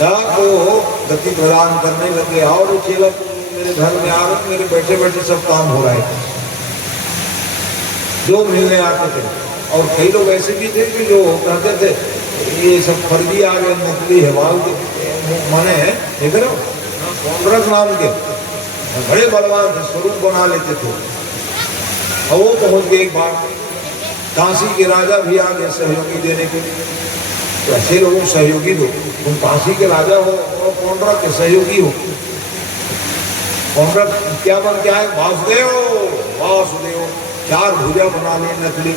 वो गति प्रदान करने लगे और चेला मेरे घर में आ रहे, मेरे बैठे बैठे सब काम हो रहे थे जो मिलने आते थे। और कई लोग ऐसे भी थे कि जो कहते थे ये सब फर्जी आ गए, नकली है, वाल के माने देख रहे हो पौंड्रक नाम के बड़े बलवान थे, स्वरूप बना लेते थे। और वो पहुंच गए एक बार, काशी के राजा भी आ गए सहयोगी देने के लिए। तो ऐसे लोगों सहयोगी दो, तुम काशी के राजा हो और पौंड्रक के सहयोगी हो। पौंड्रक क्या बन क्या है, वासुदेव वासुदेव, 4 भुजा बना ले नकली,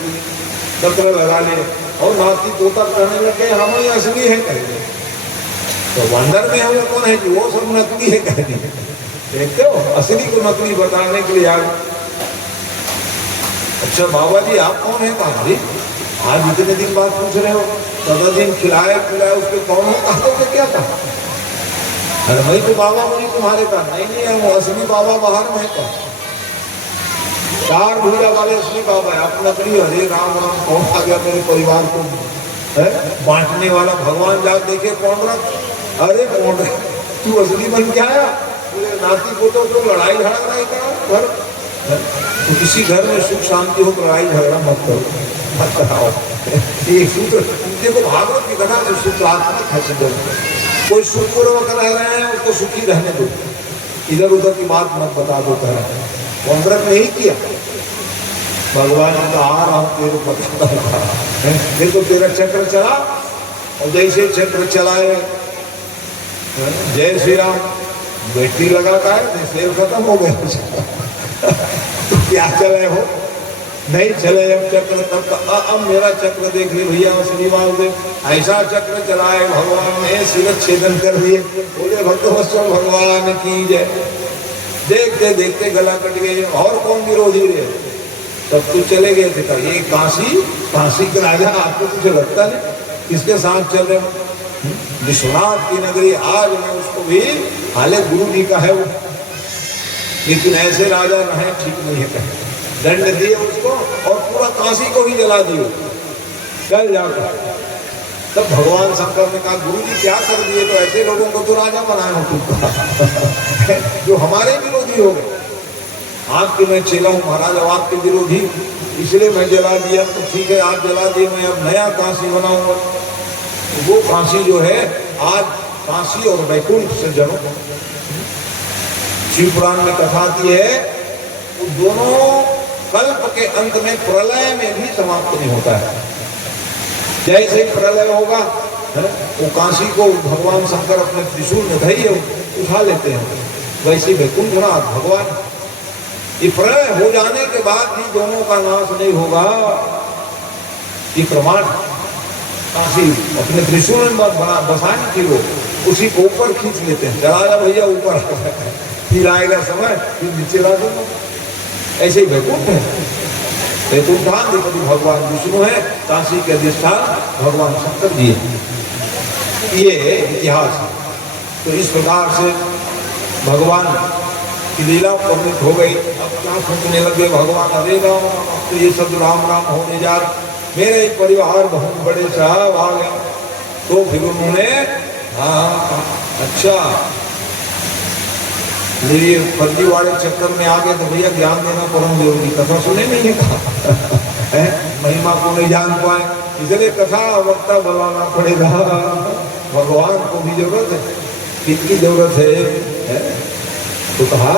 चक्र लगा ले, और नाती तोता कहने लगे हम ही असली है कहेंगे। तो अंदर में हमें कौन है कि वो सब नकली है कहने, देखते हो असली को नकली बताने के लिए आ गए। अच्छा बाबा जी आप कौन है? कहा जी आज इतने दिन बाद पूछ रहे हो, 14 दिन खिलाए उसके कौन हो? कहा तो क्या कहा? अरे भाई तो बाबा मुझे तुम्हारे का नहीं है, वो असली बाबा बाहर में का, 4 भूजा वाले असली बाबा है, आप नकली। हरे राम राम कौन आ गया मेरे परिवार को बांटने वाला? भगवान जा देखे पौंड्रक, अरे पौंड्रक तू असली बन के आया, नाती को तो लड़ाई झगड़ा नहीं करा घर। तो किसी घर में सुख शांति हो तो लड़ाई झगड़ा मत करो, मत कराओ। एक सूत्र देखो भागवत की कथा से सूत्रात्मक है सिद्ध। कोई सुखपूर्वक रह रहे हैं उसको सुखी रहने दो, इधर उधर की बात मत बता दो। कह रहे हैं पौंड्रक नहीं किया, भगवान ने कहा आ रहा हूँ तेरे बताता है, फिर तो तेरा चक्र चला। और जैसे चक्र चलाए जय श्री राम बैटरी लगाता है, सेल खत्म हो गया। तो क्या चले हो, नहीं चले अब चक्र, तब अब मेरा चक्र देख ली भैया श्री वासुदेव, ऐसा चक्र चलाए भगवान ने शिरच्छेदन छेदन कर दिए। बोले भक्तवत्सल भगवान की जय। देखते देखते गला कट गए, और कौन विरोधी रहे? तब तो चले गए थे। ये काशी के राजा आपको कुछ लगता नहीं किसके साथ चल रहे हो? विश्वनाथ की नगरी आज मैं उसको भी, हाले गुरु जी का है वो, लेकिन ऐसे राजा रहे ठीक नहीं है। कहे दंड दिए उसको और पूरा काशी को ही जला दिए कल जाकर। तब भगवान शंकर ने कहा गुरु जी क्या कर दिए? तो ऐसे लोगों को तो राजा बनाए हो तुम जो हमारे विरोधी हो गए। आपके मैं चेला हूँ महाराज, अब आपके विरोधी, इसलिए मैं जला दिया। तो ठीक है आप जला दिए, मैं अब नया काशी बनाऊंगा। वो काशी जो है आज काशी और वैकुंठ से जनो, शिव पुराण में कथा आती है, वो दोनों कल्प के अंत में प्रलय में भी समाप्त नहीं होता है। जैसे ही प्रलय होगा वो काशी को भगवान शंकर अपने त्रिशूल में धैर्य उठा लेते हैं, वैसे वैकुंठनाथ भगवान। ये प्रलय हो जाने के बाद भी दोनों का नाश नहीं होगा, ये प्रमाण। काशी अपने त्रिशूल में बसाने की लोग उसी को ऊपर खींच लेते हैं, चला जा भैया ऊपर, फिर आएगा समय फिर नीचे ला दूंगा। ऐसे ही वैकुंठ है, वैकुंठान देखो भगवान विष्णु है, काशी के अधिष्ठान भगवान शंकर जी है। ये इतिहास है। तो इस प्रकार से भगवान की लीला प्रवृत्त हो गई। अब क्या सोचने लगे भगवान, अरे राम तो ये सब राम राम होने जा, मेरे परिवार बहुत बड़े साहब आ गए। तो फिर उन्होंने हाँ अच्छा मेरी फर्जी वाले चक्कर में आ गए तो भैया ज्ञान देना परम जरूरी, कथा सुने नहीं है महिमा को नहीं जान पाए, इसलिए कथा वक्ता बुलाना पड़ेगा। भगवान को भी जरूरत है, किसकी जरूरत है? तो कहा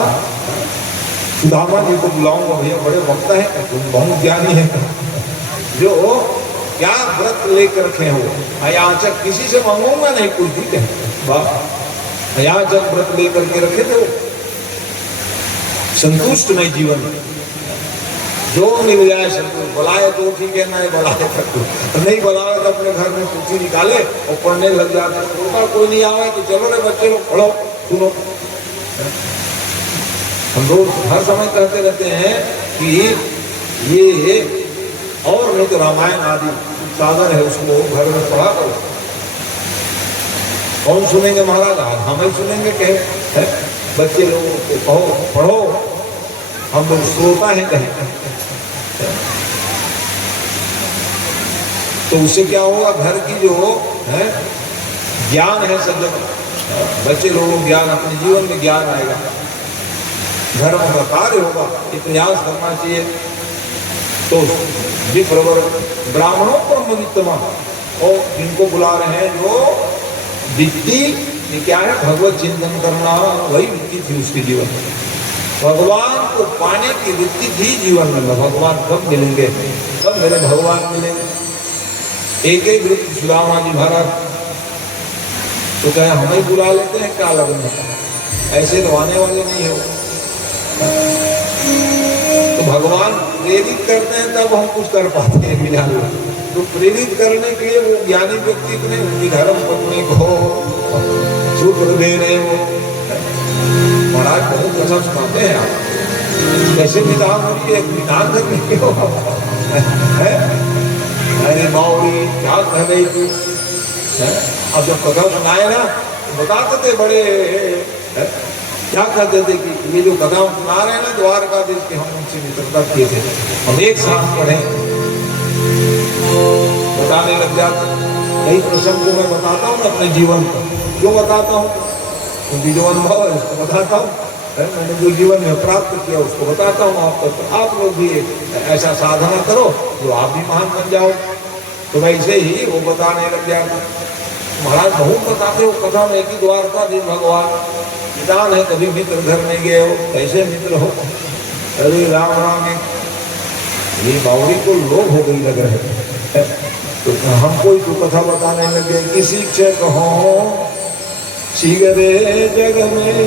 सुदामा जी को बुलाऊंगा, भैया बड़े वक्ता है, तुम बहुत ज्ञानी है, जो क्या व्रत लेकर रखे हो, अयाचक किसी से मांगूंगा नहीं कुछ भी कहे, अयाचक व्रत लेकर के रखे थे, संतुष्ट नहीं जीवन में, जो मिल जाए संतुष्ट। बुलाए तो ठीक है, नहीं बुलाए तो नहीं, बुलाए तो अपने घर में कुर्सी निकाले और पढ़ने लग जाते। रोका कोई नहीं आवे कि चलो रे बच्चे लोग पढ़ो सुनो। हम लोग हर समय कहते रहते हैं कि ये और नहीं तो रामायण आदि साधन है, उसको घर में पढ़ा करो। कौन सुनेंगे महाराज? हम ही सुनेंगे, कहे बच्चे लोगों को कहो पढ़ो, हम लोग श्रोता है कहें। तो उससे क्या होगा, घर की जो है ज्ञान है सज्जन, बच्चे लोगों को ज्ञान, अपने जीवन में ज्ञान आएगा, धर्म का कार्य होगा, ये प्रयास करना चाहिए। तो विप्रवर ब्राह्मणों को मनितमा, और इनको बुला रहे हैं जो वित्ती, ये क्या है, भगवत चिंतन करना, वही वृत्ति थी उसके जीवन में। भगवान को पाने की वृत्ति थी जीवन में, भगवान कब मिलेंगे, कब मेरे भगवान मिलेंगे। एक एक वृत्ति सुदामा जी महाराज तो कहे हमें बुला लेते हैं, क्या लगन ऐसे तो आने वाले नहीं हो। तो भगवान प्रेरित करते हैं तब हम कुछ कर पाते हैं बिना। तो प्रेरित करने के लिए वो ज्ञानी व्यक्ति को नहीं, उनकी धर्म पत्नी को सूत्र दे रहे हो। महाराज बहुत कसम सुनाते हैं आप, कैसे विधान होती है, विधान करने के हो। अरे मौरी क्या कह गई थी, अब जब कथा सुनाए ना तो बताते थे बड़े, क्या कहते थे कि ये जो कथा सुना रहे हैं ना द्वारकाधीश के, हम उनसे मित्रता किए थे, हम एक साथ पढ़े, बताने लग जाते। कई प्रसंग को मैं बताता हूँ अपने जीवन को, क्यों बताता हूँ, क्योंकि जो अनुभव है उसको बताता हूँ, मैंने जो जीवन में प्राप्त किया उसको बताता हूँ आपको। तो आप लोग भी ऐसा साधना करो जो आप भी महान बन जाओ। तो वैसे ही वो बताने लग जाते। महाराज बहुत बताते हो कथा में कि द्वारकाधीश भगवान निदान है, कभी मित्र घर में गए हो, कैसे मित्र हो, अरे राम राम, ये बावड़ी को लोग हो गई लग रहे। तो हमको तो कथा बताने लगे कि शिक्षक हो शिगरे जग में,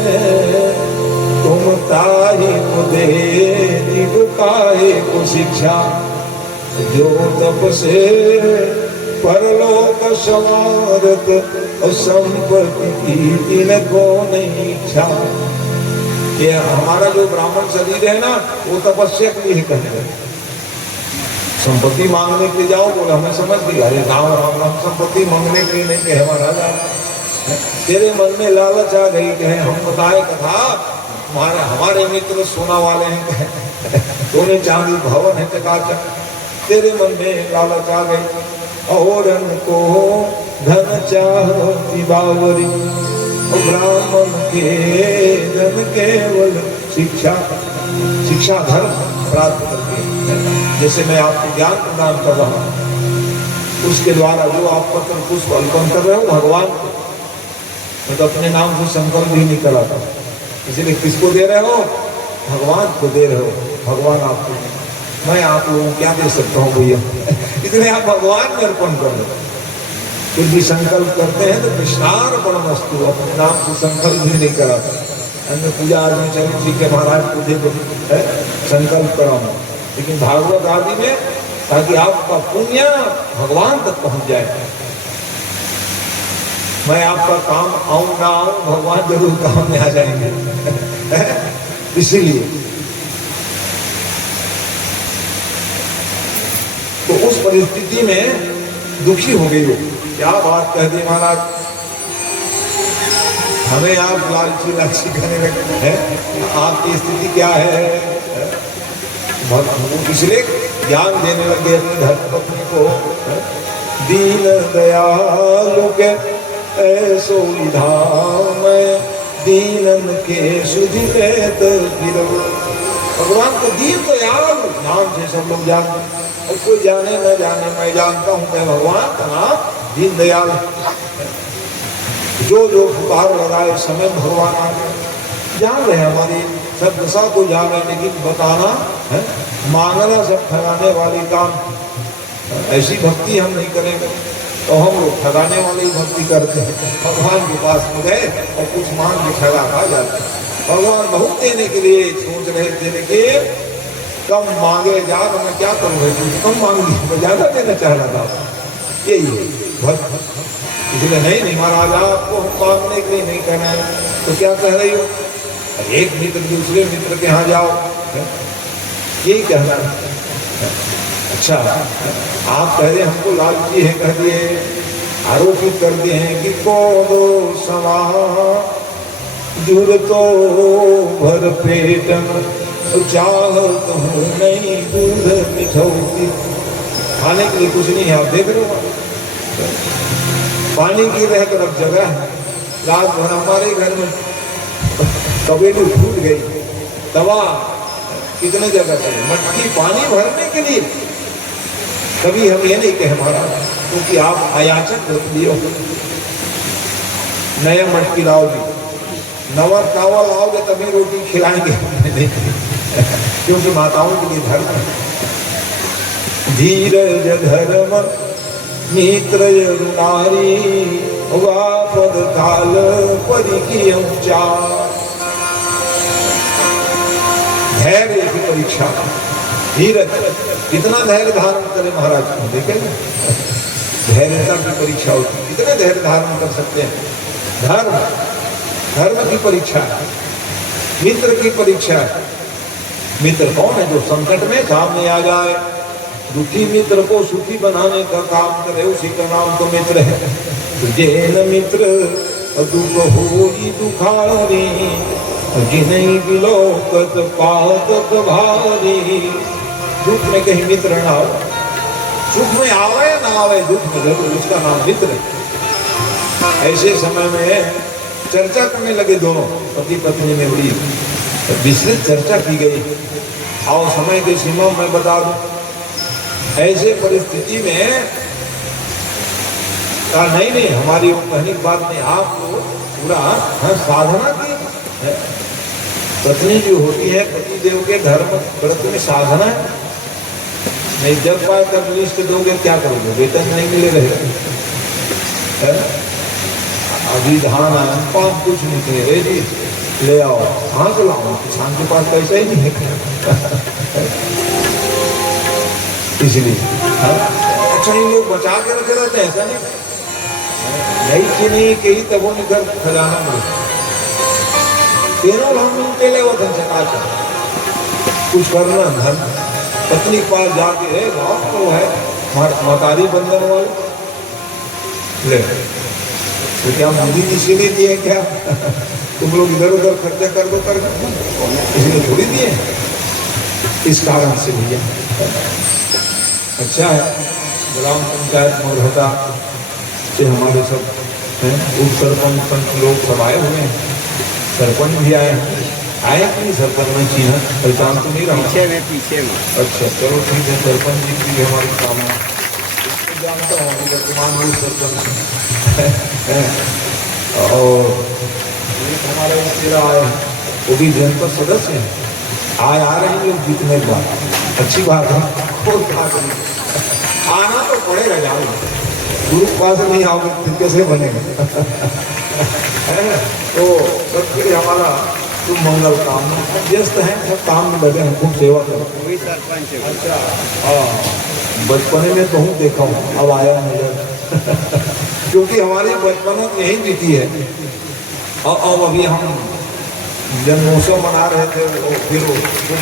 तुम ताही मुदे दिव काहे को शिक्षा, जो तप से परलोक संवारत और संपत्ति की तिनको नहीं इच्छा। ये हमारा जो ब्राह्मण शरीर है ना, वो तपस्या के लिए कहते हैं। संपत्ति मांगने के लिए जाओ, बोले हमें समझ गई, अरे राम राम राम, संपत्ति मांगने के लिए नहीं कहे महाराज, तेरे मन में लालच आ गई कहे हम बताए कथा, हमारे मित्र सोना वाले हैं, सोने चांदी भवन है चकाचक, तेरे मन में लालच आ गई, और को धन चाहती बावरी, ब्राह्मण के धन केवल शिक्षा, शिक्षा धर्म प्राप्त करके, जैसे मैं आपको ज्ञान प्रदान कर रहा हूँ, उसके द्वारा जो आप पत्र पुष्प अर्पण कर रहे हो भगवान को, मैं तो अपने नाम से संकल्प भी नहीं कराता, इसलिए किसको दे रहे हो, भगवान को दे रहे हो, भगवान आपको, मैं आप लोगों को क्या दे सकता हूँ भैया, इसलिए आप भगवान में अर्पण कर दो। फिर भी संकल्प करते हैं तो कृष्णार्पण वस्तु, अपने नाम से संकल्प भी नहीं कराता। अन्य पूजा आदमी चलो ठीक है महाराज पूजे को संकल्प कराऊंगा, लेकिन भागवत आदि में ताकि आपका पुण्य भगवान तक पहुंच जाए। मैं आपका काम आऊं ना आऊं, भगवान जरूर काम में आ जाएंगे। इसीलिए तो उस परिस्थिति में दुखी हो गई हो, क्या बात कह दी महाराज, हमें आप लालची लालची करने लगे हैं, आपकी स्थिति क्या है, इसलिए ज्ञान देने लगे अपनी धर्मपत्नी को, दीन दयालु के ऐसो धाम, दीनन के सुधि लेत गिरव। भगवान को दीन दयालु नाम से सब लोग जानते, और कोई जाने न जाने मैं जानता हूँ कि भगवान का नाम दीन दयाल। जो जो पुकार लगाए समय भगवान आ गए, जान रहे हमारी सब दशा को जान रहे, लेकिन बताना है, मांगना सब ठगाने वाली काम, ऐसी भक्ति हम नहीं करेंगे तो हम लोग ठगाने वाली भक्ति करते हैं। भगवान के पास में गए और कुछ मांग के ठगा खा जाते हैं। भगवान बहुत देने के लिए सोच रहे थे, लेकिन कम मांगे जा तो मैं क्या करूँगा, कम मांगी मैं ज्यादा देना चाह रहा था, यही है भक्त। इसलिए नहीं महाराज आपको हम मांगने के लिए नहीं कहना है, तो क्या कह रही हो, एक मित्र दूसरे मित्र के यहाँ जाओ, यही कहना है। अच्छा आप कह रहे हमको लालची है, कह दिए आरोपित कर दिए हैं कि को दो सवा दूर तो भर पेटन चाहत हूँ नहीं दूध मिठौती, खाने के लिए कुछ नहीं है, आप देख रहे हो पानी की रह तरफ जगह है। रात भर हमारे घर में कबेली फूट गई, दवा कितने जगह से मटकी पानी भरने के लिए। कभी हम ये नहीं कह हमारा, क्योंकि आप अयाचक दियो, नया मटकी लाओगे, नवा कावा लाओगे तभी रोटी खिलाएंगे क्योंकि माताओं के लिए धर्म है। धीरज धर्म मित्र नारी वापद काल परिकीय उपचार। धैर्य की परीक्षा, धीरज, कितना धैर्य धारण करे महाराज, देखे धैर्यता की परीक्षा होती है, कितने धैर्य धारण कर सकते हैं। धर्म, धर्म की परीक्षा है, मित्र की परीक्षा है। मित्र कौन है? जो संकट में सामने आ जाए, दुखी मित्र को सुखी बनाने का काम करे, उसी का नाम तो मित्र है। तुझे न मित्र दुख होई दुखारी, जिन्हीं बिलोकत पातक भारी। दुख में कहीं मित्र न हो, सुख में आवे ना आवे, दुख में जरूर, उसका नाम मित्र है। ऐसे समय में चर्चा करने लगे दोनों पति पत्नी में, बड़ी विस्तृत चर्चा की गई। और समय के सीमा में बता दूं, ऐसे परिस्थिति में नहीं हमारी वो कहने की बात नहीं, आपको पूरा साधना की पत्नी जो होती है, पति देव के धर्म व्रत में साधना है। नहीं जब पाए तब लिस्ट दोगे, क्या करोगे? वेतन नहीं मिले रहे, अभी धान आया, पाप कुछ नहीं कहे जी, ले आओ। कहाँ से लाओ? किसान के पास पैसा ही नहीं है इसलिए। अच्छा, ये लोग बचा के रखे रहते हैं, ऐसा नहीं कि नहीं कही तब वो निकल खजाना मिले। तेरह हम मिलते ले वो धन चका कुछ करना धन, पत्नी के पास जाके बाप तो है मतारी बंधन वाले ले, तो क्या मुझे इसीलिए दिए क्या? तुम लोग इधर उधर खर्चा कर दो, कर इसलिए थोड़ी दिए, इस कारण से भैया। अच्छा है, ग्राम पंचायत मरहटा से हमारे सब उप सरपंच पंच लोग सब आए हुए हैं, सरपंच भी आए कि सरपंच में चीना पहचान तो नहीं रहा, पीछे में। अच्छा चलो ठीक है, सरपंच जी की हमारी कामना जानता हूँ, वर्तमान में सरपंच और हमारे तेरा आए, वो भी जनपद सदस्य हैं, आज आ रहे हैं लोग जीतने के बाद, अच्छी बात है। आना तो पड़ेगा, जाओ गुरु के पास नहीं आओगे फिर कैसे बनेगा तो सबके लिए हमारा तुम मंगल कामना, व्यस्त हैं, सब काम में लगे हैं, खूब सेवा करो। अच्छा हाँ, बचपने में तो हूँ देखा हूँ, अब आया नजर क्योंकि हमारी बचपन यही बीती है। और अभी हम जन्मोत्सव मना रहे थे, फिर वो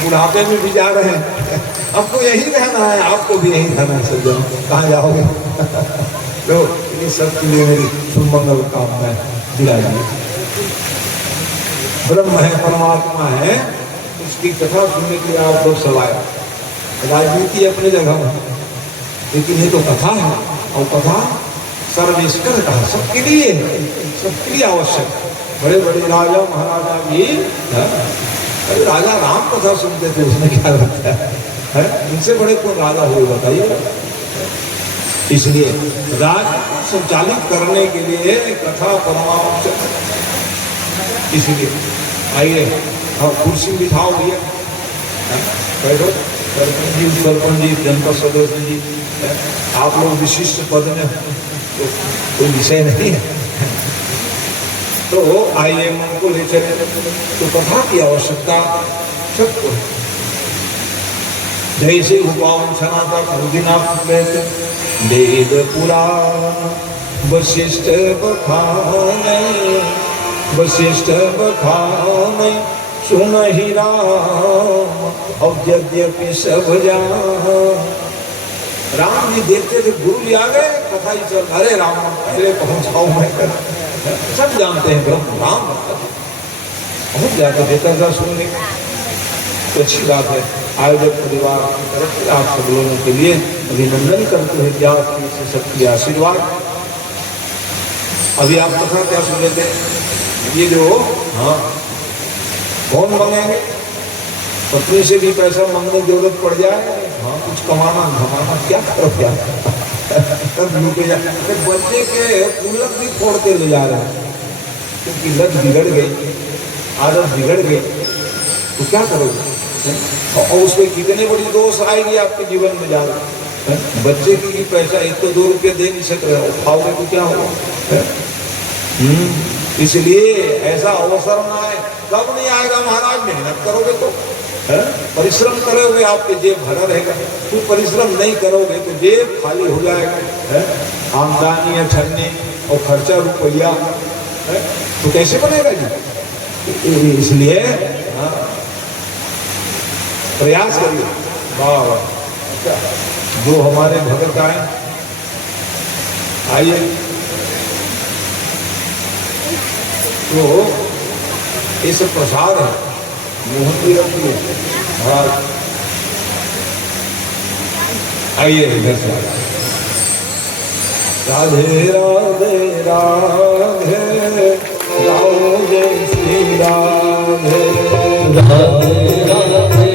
बुढ़ापे में भी जा रहे हैं, हमको यही रहना है, आपको भी यही रहना है सज्जन, कहाँ जाओगे तो ये सब के लिए मेरी सुमंगल कामनाएं दिलाई। ब्रह्म है, परमात्मा है, उसकी कथा सुनने के लिए आप लोग सब आए। राजनीति अपनी जगह में, लेकिन ये तो कथा है, और कथा सर्वेश्वर का सबके लिए, सबके लिए आवश्यक। बड़े बड़े राजा महाराजा भी, अरे राजा राम कथा सुनते थे, उसमें क्या लगता है? इनसे बड़े कौन राजा हुए बताइए। इसलिए राज को संचालित करने के लिए कथा परमावश्यक। इसलिए आइए और कुर्सी बिठाओ भैया, बैठो, सरपंच जी, जनपद सदस्य जी, आप लोग विशिष्ट पद में तो कोई विषय नहीं है, तो आइए मन को ले चले। तो कथा की आवश्यकता सबको, जैसे उपावन सनातन रुदिना वेद पुराण वशिष्ठ बखान सुनहि राम और यद्यपि सब जान। राम जी देखते थे गुरु जी आ गए, कथा ही चल, अरे राम पहले पहुंचाओ मैं कर, सब जानते हैं ब्रह्म राम पहुंच जाकर देता था सुनने। तो अच्छी बात है, आयोजक परिवार की तरफ से आप सब लोगों के लिए अभिनंदन करते हैं, क्या सबकी आशीर्वाद। अभी आप कथा क्या सुन लेते हैं, ये जो हाँ कौन मांगेंगे, पत्नी से भी पैसा मांगने की जरूरत पड़ जाए, हाँ कुछ कमाना धमाना क्या करो क्या तब लूटे जा। बच्चे के पुलक भी फोड़ते ले जा रहे हैं क्योंकि लत बिगड़ गई, आदत बिगड़ गई, तो क्या करोगे? और उसमें कितनी बड़ी दोष आएगी आपके जीवन में जा रहे। बच्चे की भी पैसा 1 तो 2 रुपये दे नहीं सक रहे हो, खाओगे तो क्या होगा? इसलिए ऐसा अवसर ना आए। कब नहीं आएगा महाराज? मेहनत करोगे तो, परिश्रम करोगे आपके जेब भरा रहेगा। तू परिश्रम नहीं करोगे तो जेब खाली हो जाएगा। आमदनी अठन्नी और खर्चा रुपया, तो कैसे बनेगा जी? इसलिए प्रयास करिए। वाह, जो हमारे भगत आए, आइए। तो ये सब प्रसाद है, मोहन भी रखिए महाराज। आइए इधर से। राधे राधे राधे राओ जय श्री राधे, राधे राधे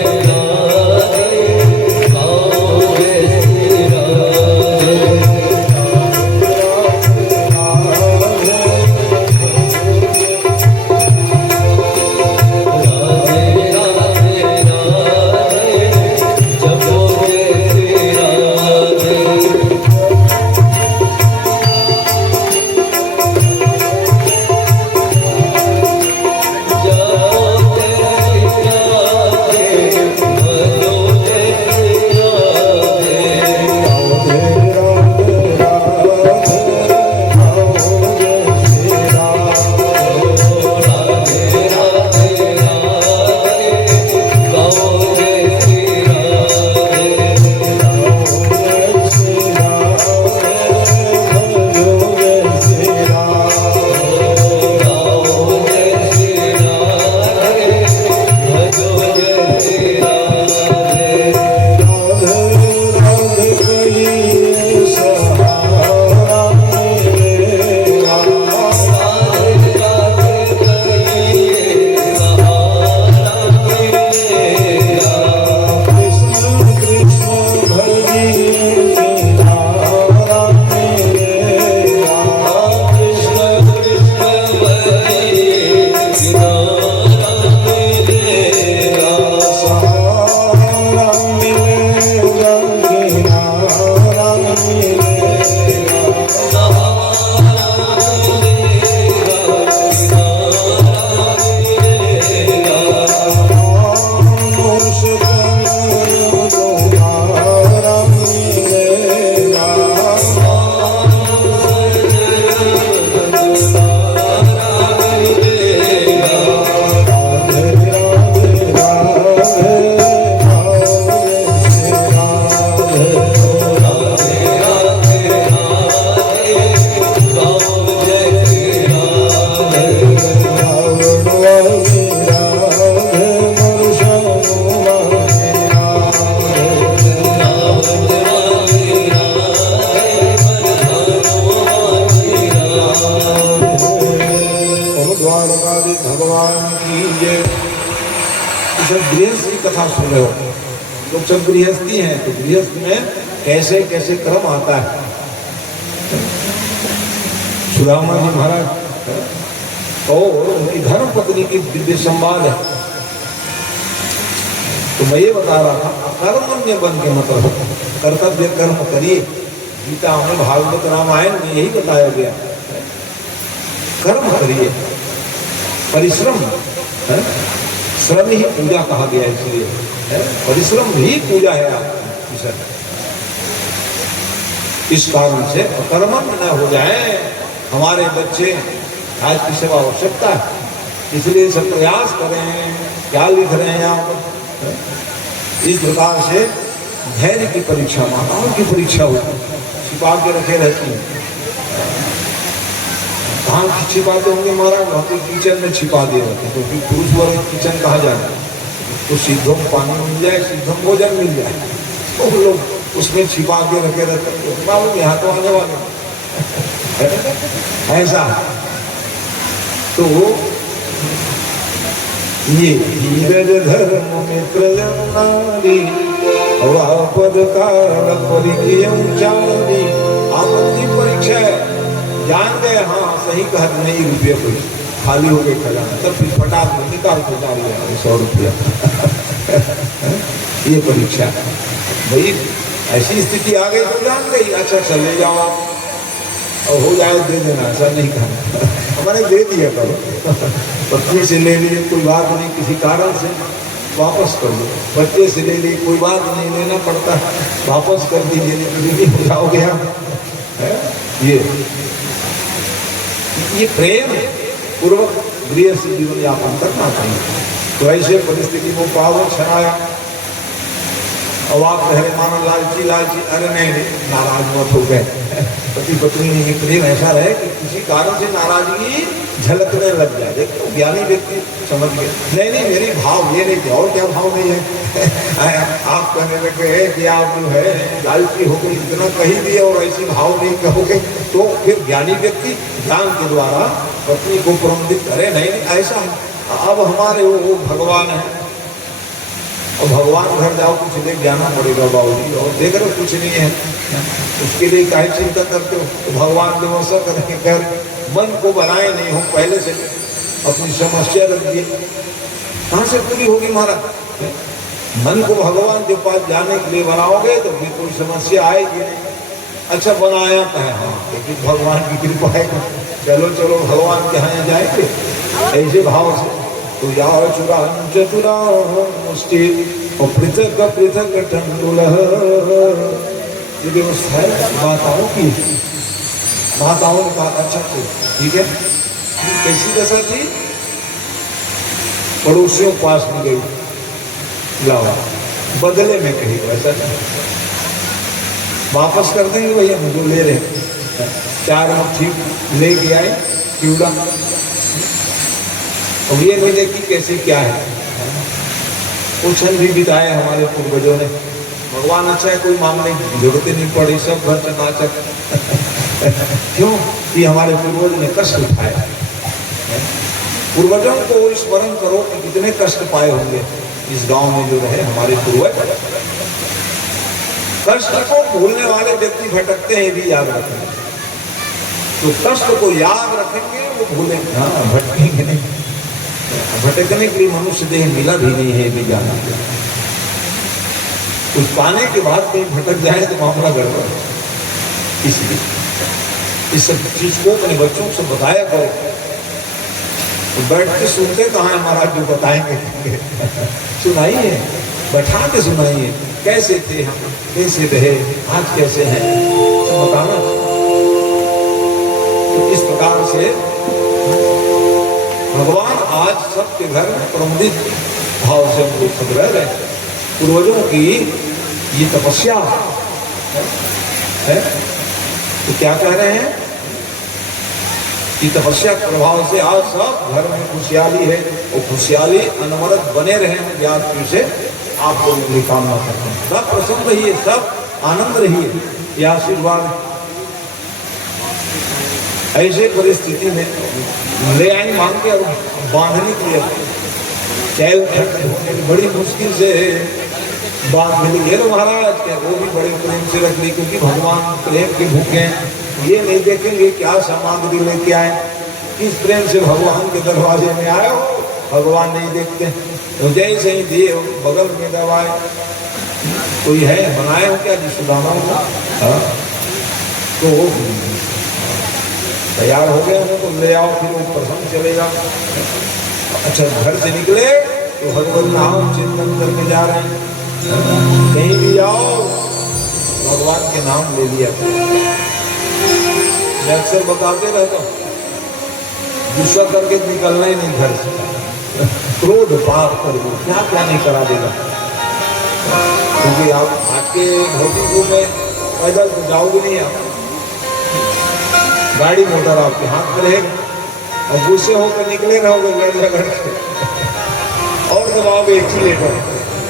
लोग सब गृहस्थी हैं, तो गृहस्थ में कैसे कैसे क्रम आता है। सुदामा जी महाराज और उनकी धर्म पत्नी की दिव्य संवाद है। तो मैं ये बता रहा था, कर्मण्य बन के मतलब कर्तव्य कर्म करिए। गीता में, भागवत रामायण में यही बताया गया, कर्म करिए, परिश्रम है, श्रम ही पूजा कहा गया। इसलिए परिश्रम ही पूजा है आप। इस कारण से कर्मण्य न हो जाए हमारे बच्चे। आज की सेवा आवश्यकता है, इसलिए सब प्रयास करें। क्या लिख रहे हैं यहाँ पर? इस प्रकार से धैर्य की परीक्षा, माताओं की परीक्षा होती है, छिपा के रखे रहती है। कहाँ छिपाते होंगे महाराज? वहाँ पे किचन में छिपा दिए रहते, क्योंकि पुरुष वर्ग किचन कहा जाता है। तो सिद्धों को पानी मिल जाए, सिद्धों को भोजन मिल जाए, तो लोग उसमें छिपा के रखे रहते। मालूम यहाँ तो आने वाले ऐसा तो ये धीरज धर्म मित्र नारी वापद काल परिचयम चारी। आपत्ति परीक्षा है, जान गए हाँ सही कहा नहीं, रुपये कोई खाली हो गए खजाना, तब फिर फटाक में निकाल के जा लिया 100 रुपया। ये परीक्षा है भाई, ऐसी स्थिति आ गई तो जान गई, अच्छा चले जाओ आप और हो जाए दे देना, ऐसा नहीं कहा। हमारे दे दिया करो, पत्नी से ले लिए कोई बात नहीं, किसी कारण से वापस कर दो, बच्चे से ले लिए कोई बात नहीं, लेना पड़ता वापस कर दीजिए, नहीं हो जाओगे आप। ये प्रेम पूर्वक गृह से जीवन यापन करना चाहिए। तो ऐसे परिस्थिति को पावो छनाया, अब आप कह रहे मानो लालची लालची, अरे नहीं नाराज मत हो गए, पति पत्नी में प्रेम ऐसा रहे कि किसी कारण से नाराजगी झलकने लग जाए। देखो ज्ञानी व्यक्ति समझ गए, नहीं नहीं मेरी भाव ये नहीं, और क्या भाव नहीं है। आप कहने लगे कि आप जो है लालची हो गई, इतना कही दिए और ऐसी भाव नहीं कहोगे, तो फिर ज्ञानी व्यक्ति ज्ञान के द्वारा पत्नी को प्रबंधित करे, नहीं नहीं ऐसा है। अब हमारे वो भगवान है, और भगवान घर जाओ कुछ ले जाना पड़ेगा बाबूजी, और देख रहे कुछ नहीं है, उसके लिए काहे चिंता करते हो। तो भगवान व्यवस्था करके कर मन को बनाए नहीं हो, पहले से अपनी समस्या रख दिए, कहाँ से पूरी होगी महाराज। मन को भगवान के पास जाने के लिए बनाओगे तो फिर कोई समस्या आएगी नहीं। अच्छा बनाया तो है हाँ, लेकिन भगवान की कृपा है, चलो चलो भगवान के यहाँ जाएंगे ऐसे भाव से। तो यार चुरा चतुरा मुष्टि और पृथक पृथक टंडुल, ये व्यवस्था है माताओं की। माताओं ने कहा अच्छा ठीक है, कैसी दशा थी, पड़ोसियों के पास में गई, लाओ बदले में कही वैसा नहीं, वापस कर देंगे भैया मुझे ले रहे, 4 मुट्ठी लेके आए क्यूड़ा, और ये नहीं देखी कैसे क्या है। उछल भी बिताए हमारे पूर्वजों ने, भगवान अच्छा है कोई मांगने की जरूरत ही नहीं पड़ी, सब घर चकाचक। क्यों कि हमारे पूर्वज ने कष्ट उठाया। पूर्वजों को स्मरण करो कि कितने कष्ट पाए होंगे इस गांव में जो रहे हमारे पूर्वज। कष्ट को भूलने वाले व्यक्ति भटकते हैं, भी याद रखेंगे। तो कष्ट को याद रखेंगे वो भूलेंगे, हाँ भटकेंगे नहीं। भटकने के लिए मनुष्य देह मिला भी नहीं है, भी जाना कुछ पाने के बाद कहीं भटक जाए तो मामला गड़बड़ है। इसलिए इस सब चीज को अपने बच्चों से बताया करो। तो बैठ के सुनते कहाँ है महाराज, जो बताएंगे सुनाइए, बैठा के सुनाइए, कैसे थे हम, कैसे रहे, आज कैसे हैं, तो बताना। तो इस प्रकार से भगवान आज सबके घर में प्रबंधित भाव से उनको सब रह रहे। पूर्वजों की ये तपस्या है। तो क्या कह रहे हैं कि तपस्या के प्रभाव से आज सब घर में खुशहाली है, और खुशहाली अनवरत बने रहे हैं, व्यास से आप लोगों की कामना करते हैं। सब प्रसन्न रहिए, सब आनंद रहिए, ये आशीर्वाद। ऐसे परिस्थिति में ले आई मांग के और बांधने के लिए कैल बड़ी मुश्किल से बात मिली है महाराज के, वो भी बड़े प्रेम से रख ली, क्योंकि भगवान प्रेम के भूखे हैं। ये नहीं देखेंगे क्या सामग्री लेके आए, किस प्रेम से भगवान के दरवाजे में आए हो, भगवान नहीं देखते। तो जैसे ही दिए बगल में दवाए, कोई है बनाए हो क्या जी सुदामा को, तो तैयार हो गए हो तो ले आओ, फिर वो प्रसन्न चलेगा। अच्छा घर से निकले तो भगवान नाम चिंतन करके जा रहे हैं, कहीं भी जाओ भगवान के नाम ले लिया। मैं अक्सर बताते रहता हूँ, गुस्सा करके निकलना ही नहीं घर से, क्रोध पाप कर दो, क्या क्या नहीं करा देगा। क्योंकि आप आपके भौतिक रूप में पैदल तो जाओगे नहीं, आप गाड़ी मोटर आपके हाथ में रहेगा, और गुस्से होकर निकले रहोगे लड़ झगड़ के, और दबाओगे एक्सीलेटर,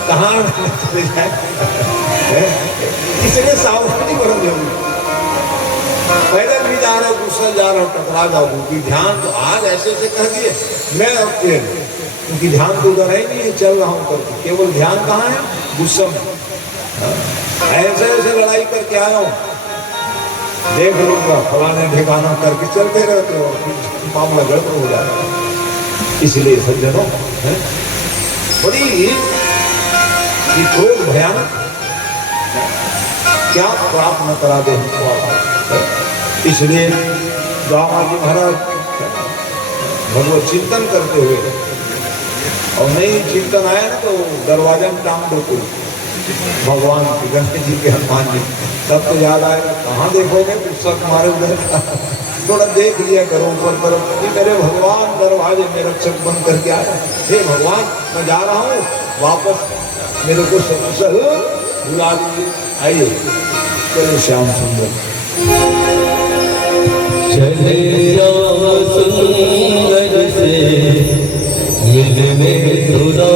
कहाँ चले जाए। इसलिए सावधानी बरत जरूरी। पैदल भी जा रहे हो, गुस्सा जा रहे हो, टकरा जाओगे कि ध्यान तो आज ऐसे से कह दिए मैं अब तेल, क्योंकि ध्यान तो उधर है नहीं है, चल रहा हूँ करके, केवल ध्यान कहाँ है, गुस्सा में। ऐसे ऐसे लड़ाई करके आया हूँ, देख लूंगा फलाने ठिकाना करके चलते रहते हो, मामला गड़बड़ हो जाता है। इसलिए सज्जनों बड़ी क्रोध भयानक क्या प्राप्त न करा दे हमको। इसलिए रामा जी महाराज भगवत चिंतन करते हुए, और नहीं चिंतन आया ना तो दरवाजा में टांग दो कोई भगवान की, गणेश जी के, हनुमान जी, तब तो याद आएगा कहाँ देखोगे गुस्सा तुम्हारे उधर। थोड़ा देख लिया करो ऊपर तरफ कि मेरे भगवान दरवाजे में रक्षक बन करके आए, हे भगवान मैं जा रहा हूँ वापस, मेरे को सकुशल बुला लीजिए, आइए। चलो श्याम सुंदर चले सुंदर से मिलने सुरा,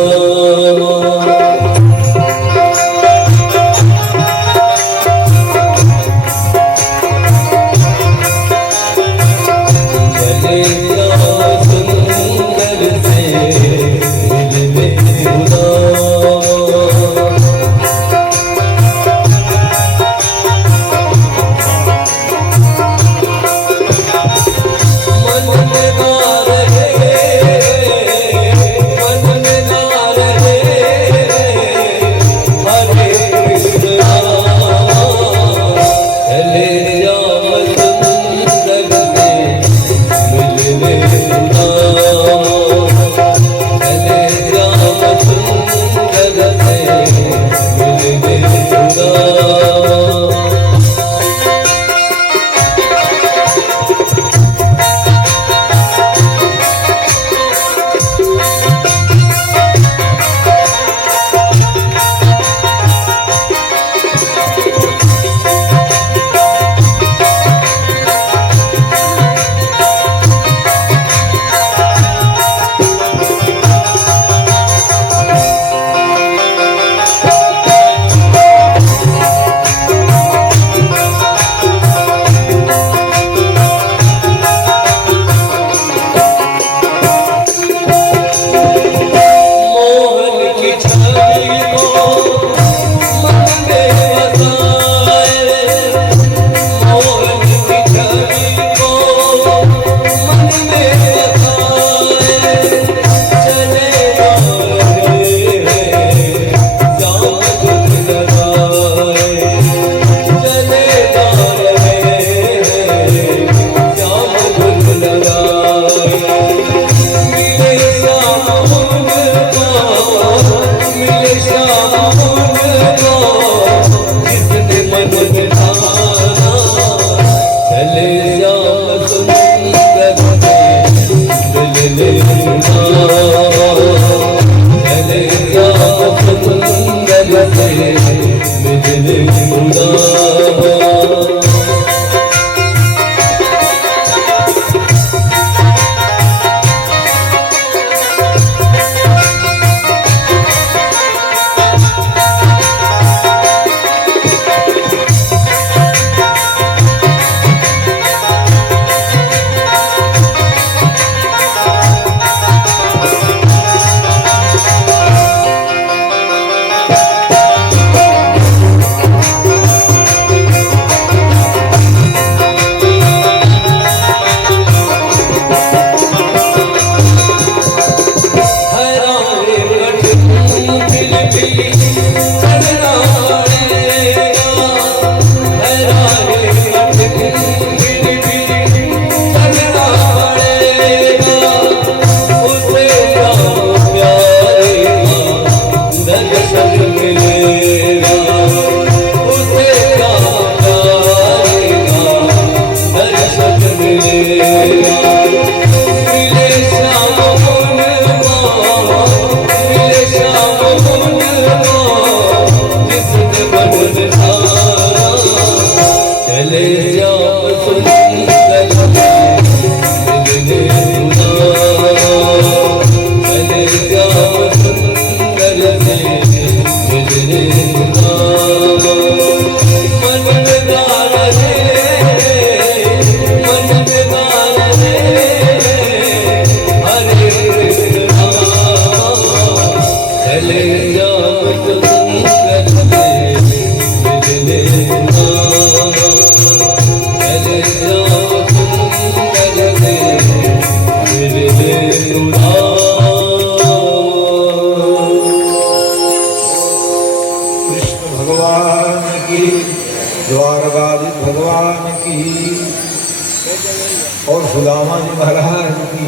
सुदामा जी महाराज की।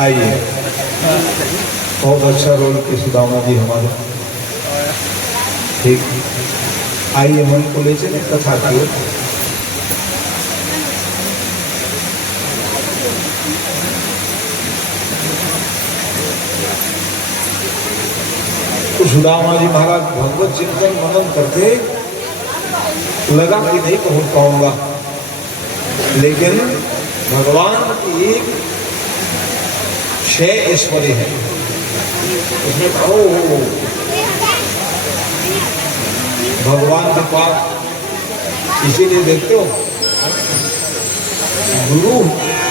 आइए, बहुत अच्छा रोल किया सुदामा जी हमारे। ठीक, आइए मन को ले चले कथा की। तो सुदामा जी महाराज भगवत चिंतन मनन करते, लगा कि नहीं पहुंच पाऊंगा, लेकिन भगवान की 6 ऐश्वर्य है उसमें। भगवान के पास इसीलिए देखते हो गुरु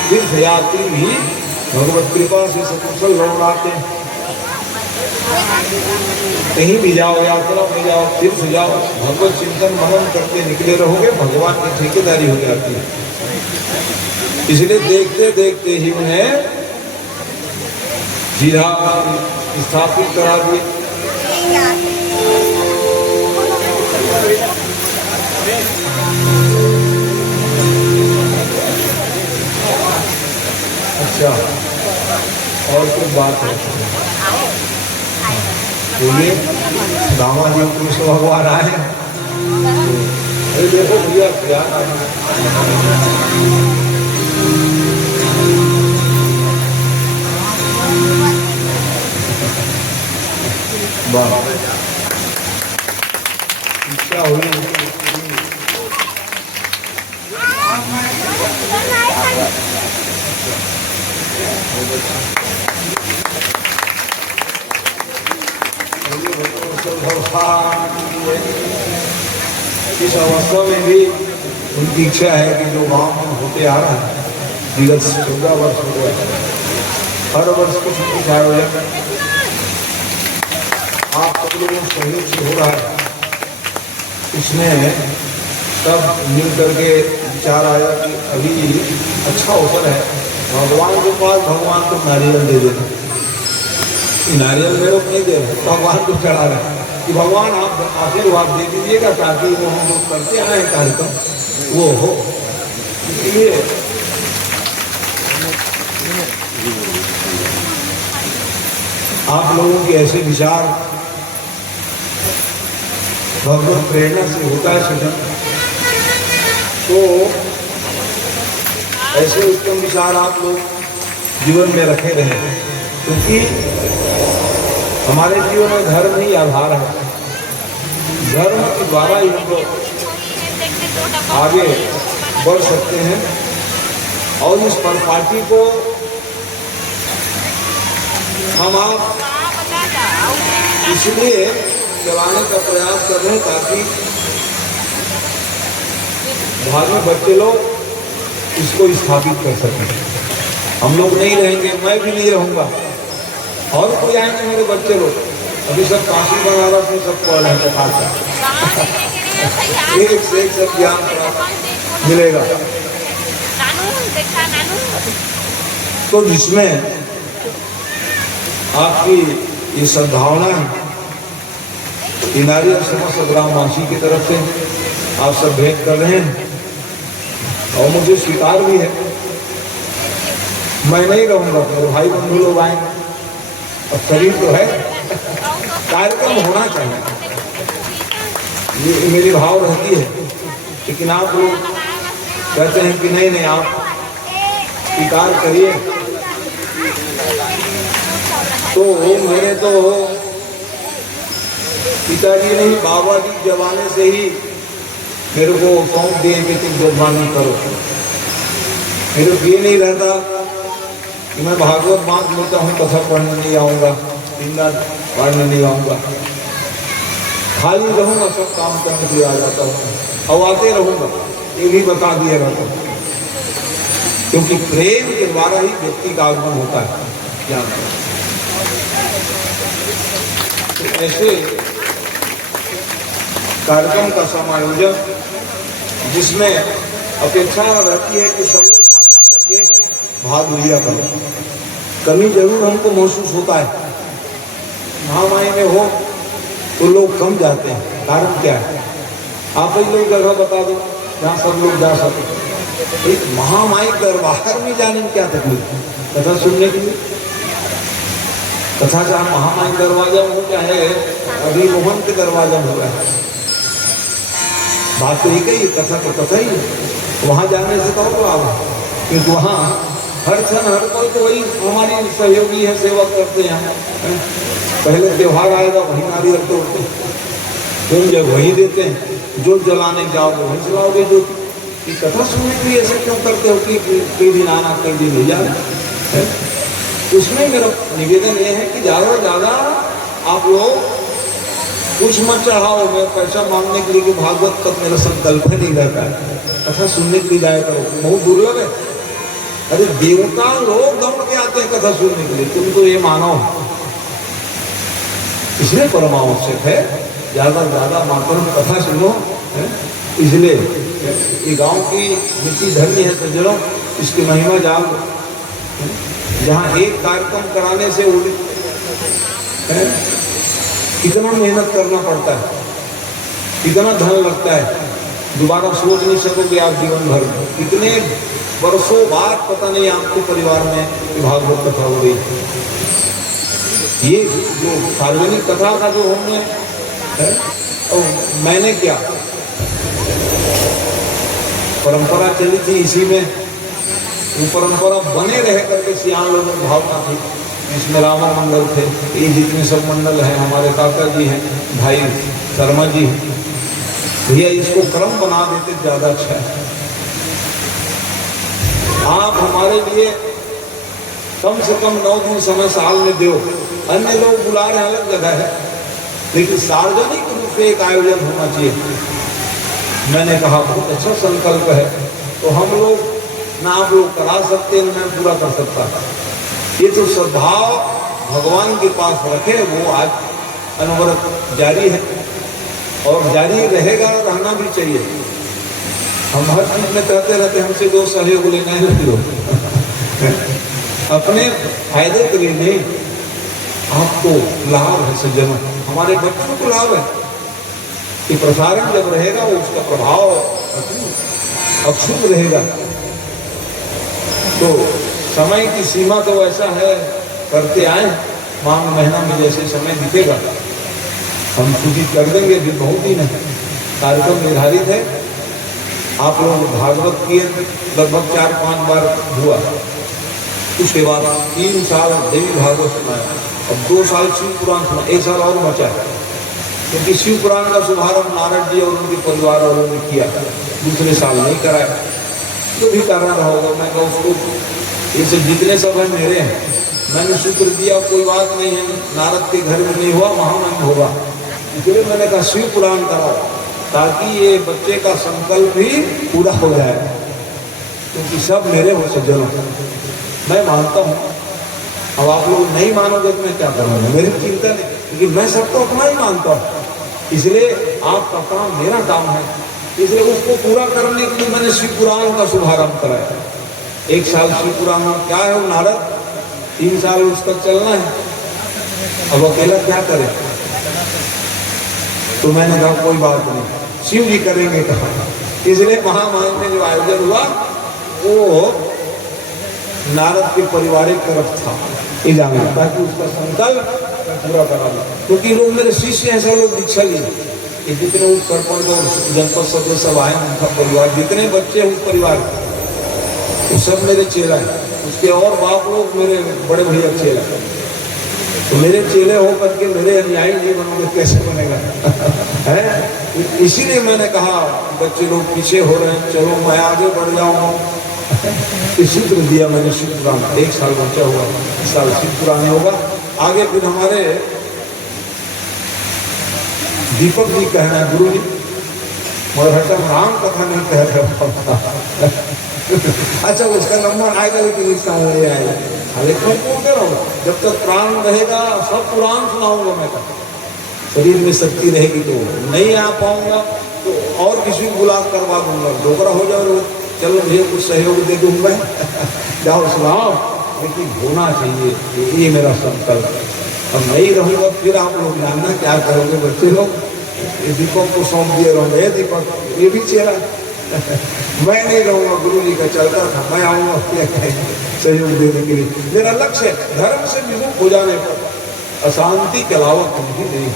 तीर्थ यात्री भी भगवत कृपा से सकुशल लौटाते हैं। कहीं भी जाओ, यात्रा में जाओ, तीर्थ जाओ, भगवत चिंतन मनन करके निकले रहोगे, भगवान की ठेकेदारी हो जाती है। इसलिए देखते देखते ही उन्हें जिला स्थापित करा दिए। अच्छा, और कुछ बात है? बोलिए। दामा जी कृष्ण भगवान आए। अरे देखो भैया क्या इच्छा हुई। इस अवस्था में भी उनकी इच्छा है कि जो गांव में होते आ रहा है, विगत 14 वर्ष हो गया, हर वर्ष कुछ कुछ आयोजन आप सब लोगों सहयोग से हो रहा है। इसमें सब मिल करके विचार आया कि अभी अच्छा अवसर है, भगवान के पास भगवान को नारियल दे देना। नारियल मेरे को नहीं दे रहे, भगवान को चढ़ा रहे कि भगवान आप आशीर्वाद दे दीजिएगा ताकि वो हम लोग करते आए कार्यक्रम वो हो। इसलिए आप लोगों के ऐसे विचार भगवत प्रेरणा से होता है सृजन, तो ऐसे उत्तम विचार आप लोग जीवन में रखे रहे, क्योंकि हमारे जीवन में धर्म ही आधार है। धर्म के द्वारा ही हम लोग आगे बढ़ सकते हैं और इस परिपाटी को हम आप इसलिए चलाने का प्रयास कर रहे हैं ताकि भावी बच्चे लोग इसको स्थापित कर सकें। हम लोग नहीं रहेंगे, मैं भी नहीं रहूंगा, और कोई आएंगे मेरे बच्चे लोग। अभी सब काशी बनारस में सब पढ़ रहे हैं, एक से एक सब ज्ञान प्राप्त मिलेगा। तो जिसमें आपकी ये सद्भावना है, नारियल समस्त ग्रामवासी की तरफ से आप सब भेंट कर रहे हैं और मुझे स्वीकार भी है। मैं नहीं रहूंगा, मेरे भाई बंधु लोग आएंगे, और शरीर तो है, कार्यक्रम होना चाहिए, ये मेरी भाव रहती है। लेकिन आप लोग कहते हैं कि नहीं नहीं आप स्वीकार करिए, तो मेरे तो पिताजी नहीं बाबा जी जमाने से ही मेरे को सौंप दिए कि तुम जजमानी करो। मेरे को ये नहीं रहता कि मैं भागवत मान लेता हूँ, कथा पढ़ने नहीं आऊँगा, दिन पढ़ने नहीं आऊँगा, खाली रहूँगा, सब काम करने के लिए आ जाता हूँ और आते रहूँगा, ये भी बता दिया रहता हूँ। क्योंकि प्रेम के द्वारा ही व्यक्ति का आगमन होता है ज्ञान। तो ऐसे कार्यक्रम का समायोजन जिसमें अपेक्षा रहती है कि सब लोग वहाँ जा करके भाग लिया करें। कमी जरूर हमको महसूस होता है, महामाई में हो तो लोग कम जाते हैं। कारण क्या है? आप ही लोग जगह बता दो जहाँ सब लोग जा सके। एक महामाई दरबार में जाने में क्या तकलीफ है? कथा सुनने के लिए कथा जहाँ महामाई दरवाजा हो क्या है, अभी मोहन के दरवाजा हो गया है। बात तो एक ही, कथा तो कथा ही है। वहाँ जाने से तो और लाभ है, क्योंकि वहाँ हर क्षण हर पल तो वही हमारी सहयोगी है, सेवा करते हैं। पहले त्योहार आएगा वही नारियल तोड़ते हैं, तुम जब वही देते हैं, जो जलाने जाओगे वही जलाओगे। जो कि कथा सुनने के लिए ऐसा क्यों करते हो कि कई दिन आना कई दिन नहीं जाना। उसमें मेरा निवेदन ये है कि ज़्यादा से ज़्यादा आप लोग कुछ मत चढ़ाओ, मैं पैसा मांगने के लिए कि भागवत तक मेरा संकल्प नहीं रहता है। कथा सुनने के लिए जाया करो, बहुत दुर्लभ है। अरे देवता लोग दौड़ के आते हैं कथा सुनने के लिए, तुम तो ये मानो। इसलिए परम आवश्यक है ज़्यादा से ज़्यादा मात्रा में कथा सुनो। इसलिए ये गांव की मिट्टी धरनी है सज्जनों, इसकी महिमा जान। जहाँ एक कार्यक्रम कराने से कितना मेहनत करना पड़ता है, कितना धन लगता है, दोबारा सोच नहीं सकोगे आप जीवन भर। कितने वर्षों बाद पता नहीं आपके परिवार में भागवत कथा हो गई। ये जो सार्वजनिक कथा का जो हमने तो मैंने क्या परंपरा चली थी, इसी में वो परंपरा बने रह करके सियान लोगों की भावना थी। इसमें रावण मंडल थे, ये जितने सब मंडल हैं, हमारे काका जी हैं, भाई शर्मा जी हैं, भैया इसको क्रम बना देते ज़्यादा अच्छा है। आप हमारे लिए कम से कम 9 दिन समय साल में दो। अन्य लोग बुला रहे हैं अलग जगह है, लेकिन सार्वजनिक रूप से एक आयोजन होना चाहिए। मैंने कहा बहुत अच्छा संकल्प है, तो हम लोग ना आप लोग करा सकते, ना मैं पूरा कर सकता। ये तो सद्भाव भगवान के पास रखे, वो आज अनवरत जारी है और जारी रहेगा, रहना भी चाहिए। हम हर चीज में कहते रहते हमसे दो सहयोग लेना है लोग अपने फायदे के लिए नहीं, आपको लाभ है सज्जनों, हमारे बच्चों को लाभ है कि प्रसारण जब रहेगा वो उसका प्रभाव अक्षुण्ण रहेगा। तो समय की सीमा तो ऐसा है, करते आए, मांग महीना में जैसे समय दिखेगा हम सूचित कर देंगे। भी बहुत दिन है, कार्यक्रम निर्धारित है। आप लोग भागवत किए लगभग 4-5 बार हुआ, उसके बाद 3 साल देवी भागवत सुनाया, अब 2 साल शिव पुराण सुना, 1 साल और बचा है, क्योंकि शिव पुराण का शुभारंभ नारद जी और उनके परिवार वालों ने किया, दूसरे साल नहीं कराया। जो भी कारण रहा होगा, मैं कहूँ उसको, ये सब जितने सब है मेरे हैं, मैंने शुक्र दिया, कोई बात नहीं है, नारद के घर में नहीं हुआ, वहाँ में होगा। इसलिए मैंने कहा शिव पुराण कराओ, ताकि ये बच्चे का संकल्प भी पूरा हो जाए, क्योंकि सब मेरे हो सज्जनों, मैं मानता हूँ। अब आप लोग नहीं मानोगे तो मैं क्या करूँगा, मेरी चिंता नहीं, क्योंकि मैं सबको अपना ही मानता हूँ। इसलिए आपका काम मेरा काम है, इसलिए उसको पूरा करने के लिए मैंने शिव पुराण का शुभारंभ कराया। 1 साल शिव पुराण क्या है, वो नारद 3 साल उसका चलना है, अब अकेला क्या करे। तो मैंने कहा कोई बात नहीं, शिव जी करेंगे कहा। इसलिए महामाई में जो आयोजन हुआ वो नारद के पारिवारिक तरफ था, ये जाना, ताकि उसका संकल्प पूरा करा दे। क्योंकि लोग मेरे शिष्य ऐसा लोग दीक्षा लिए, जितने उस सरपंच और जनपद सदस्य सब आए, उनका परिवार, जितने बच्चे उस परिवार वो सब मेरे चेला है। उसके और बाप लोग मेरे बड़े भैया चेला। तो मेरे चेले हो करके मेरे अनुयायी नहीं बनोगे, कैसे बनेगा है। इसीलिए मैंने कहा बच्चे लोग पीछे हो रहे हैं, चलो मैं आगे बढ़ जाऊंगा। सूत्र दिया मैंने शिव पुराण, 1 साल बचा हुआ, इस साल शिव पुराण होगा। आगे फिर हमारे दीपक जी कहना है, गुरु जी मगर हटम राम कथा नहीं कह रहे। अच्छा उसका नंबर आएगा, लेकिन इसका आएगा, लेकिन बोलते रहो जब तक प्राण रहेगा, सब पुराण सुनाऊंगा मैं। शरीर में शक्ति रहेगी तो नहीं आ पाऊंगा, तो और किसी को बुला करवा दूंगा, डोकरा हो जाओ, चलो मुझे कुछ सहयोग दे दूंगा जाओ सुनाओ, लेकिन होना चाहिए, ये मेरा संकल्प है। अब नहीं रहूंगा फिर आप लोग जानना क्या करोगे बच्चे लोग। ये दीपक को सौंप दिए रहोगे, दीपक ये भी चेहरा मैं नहीं रहूंगा, गुरु जी का चलता था, मैं आऊंगा सहयोग देने के लिए। मेरा लक्ष्य है धर्म से विमुख हो जाने पर अशांति के अलावा कुछ भी नहीं।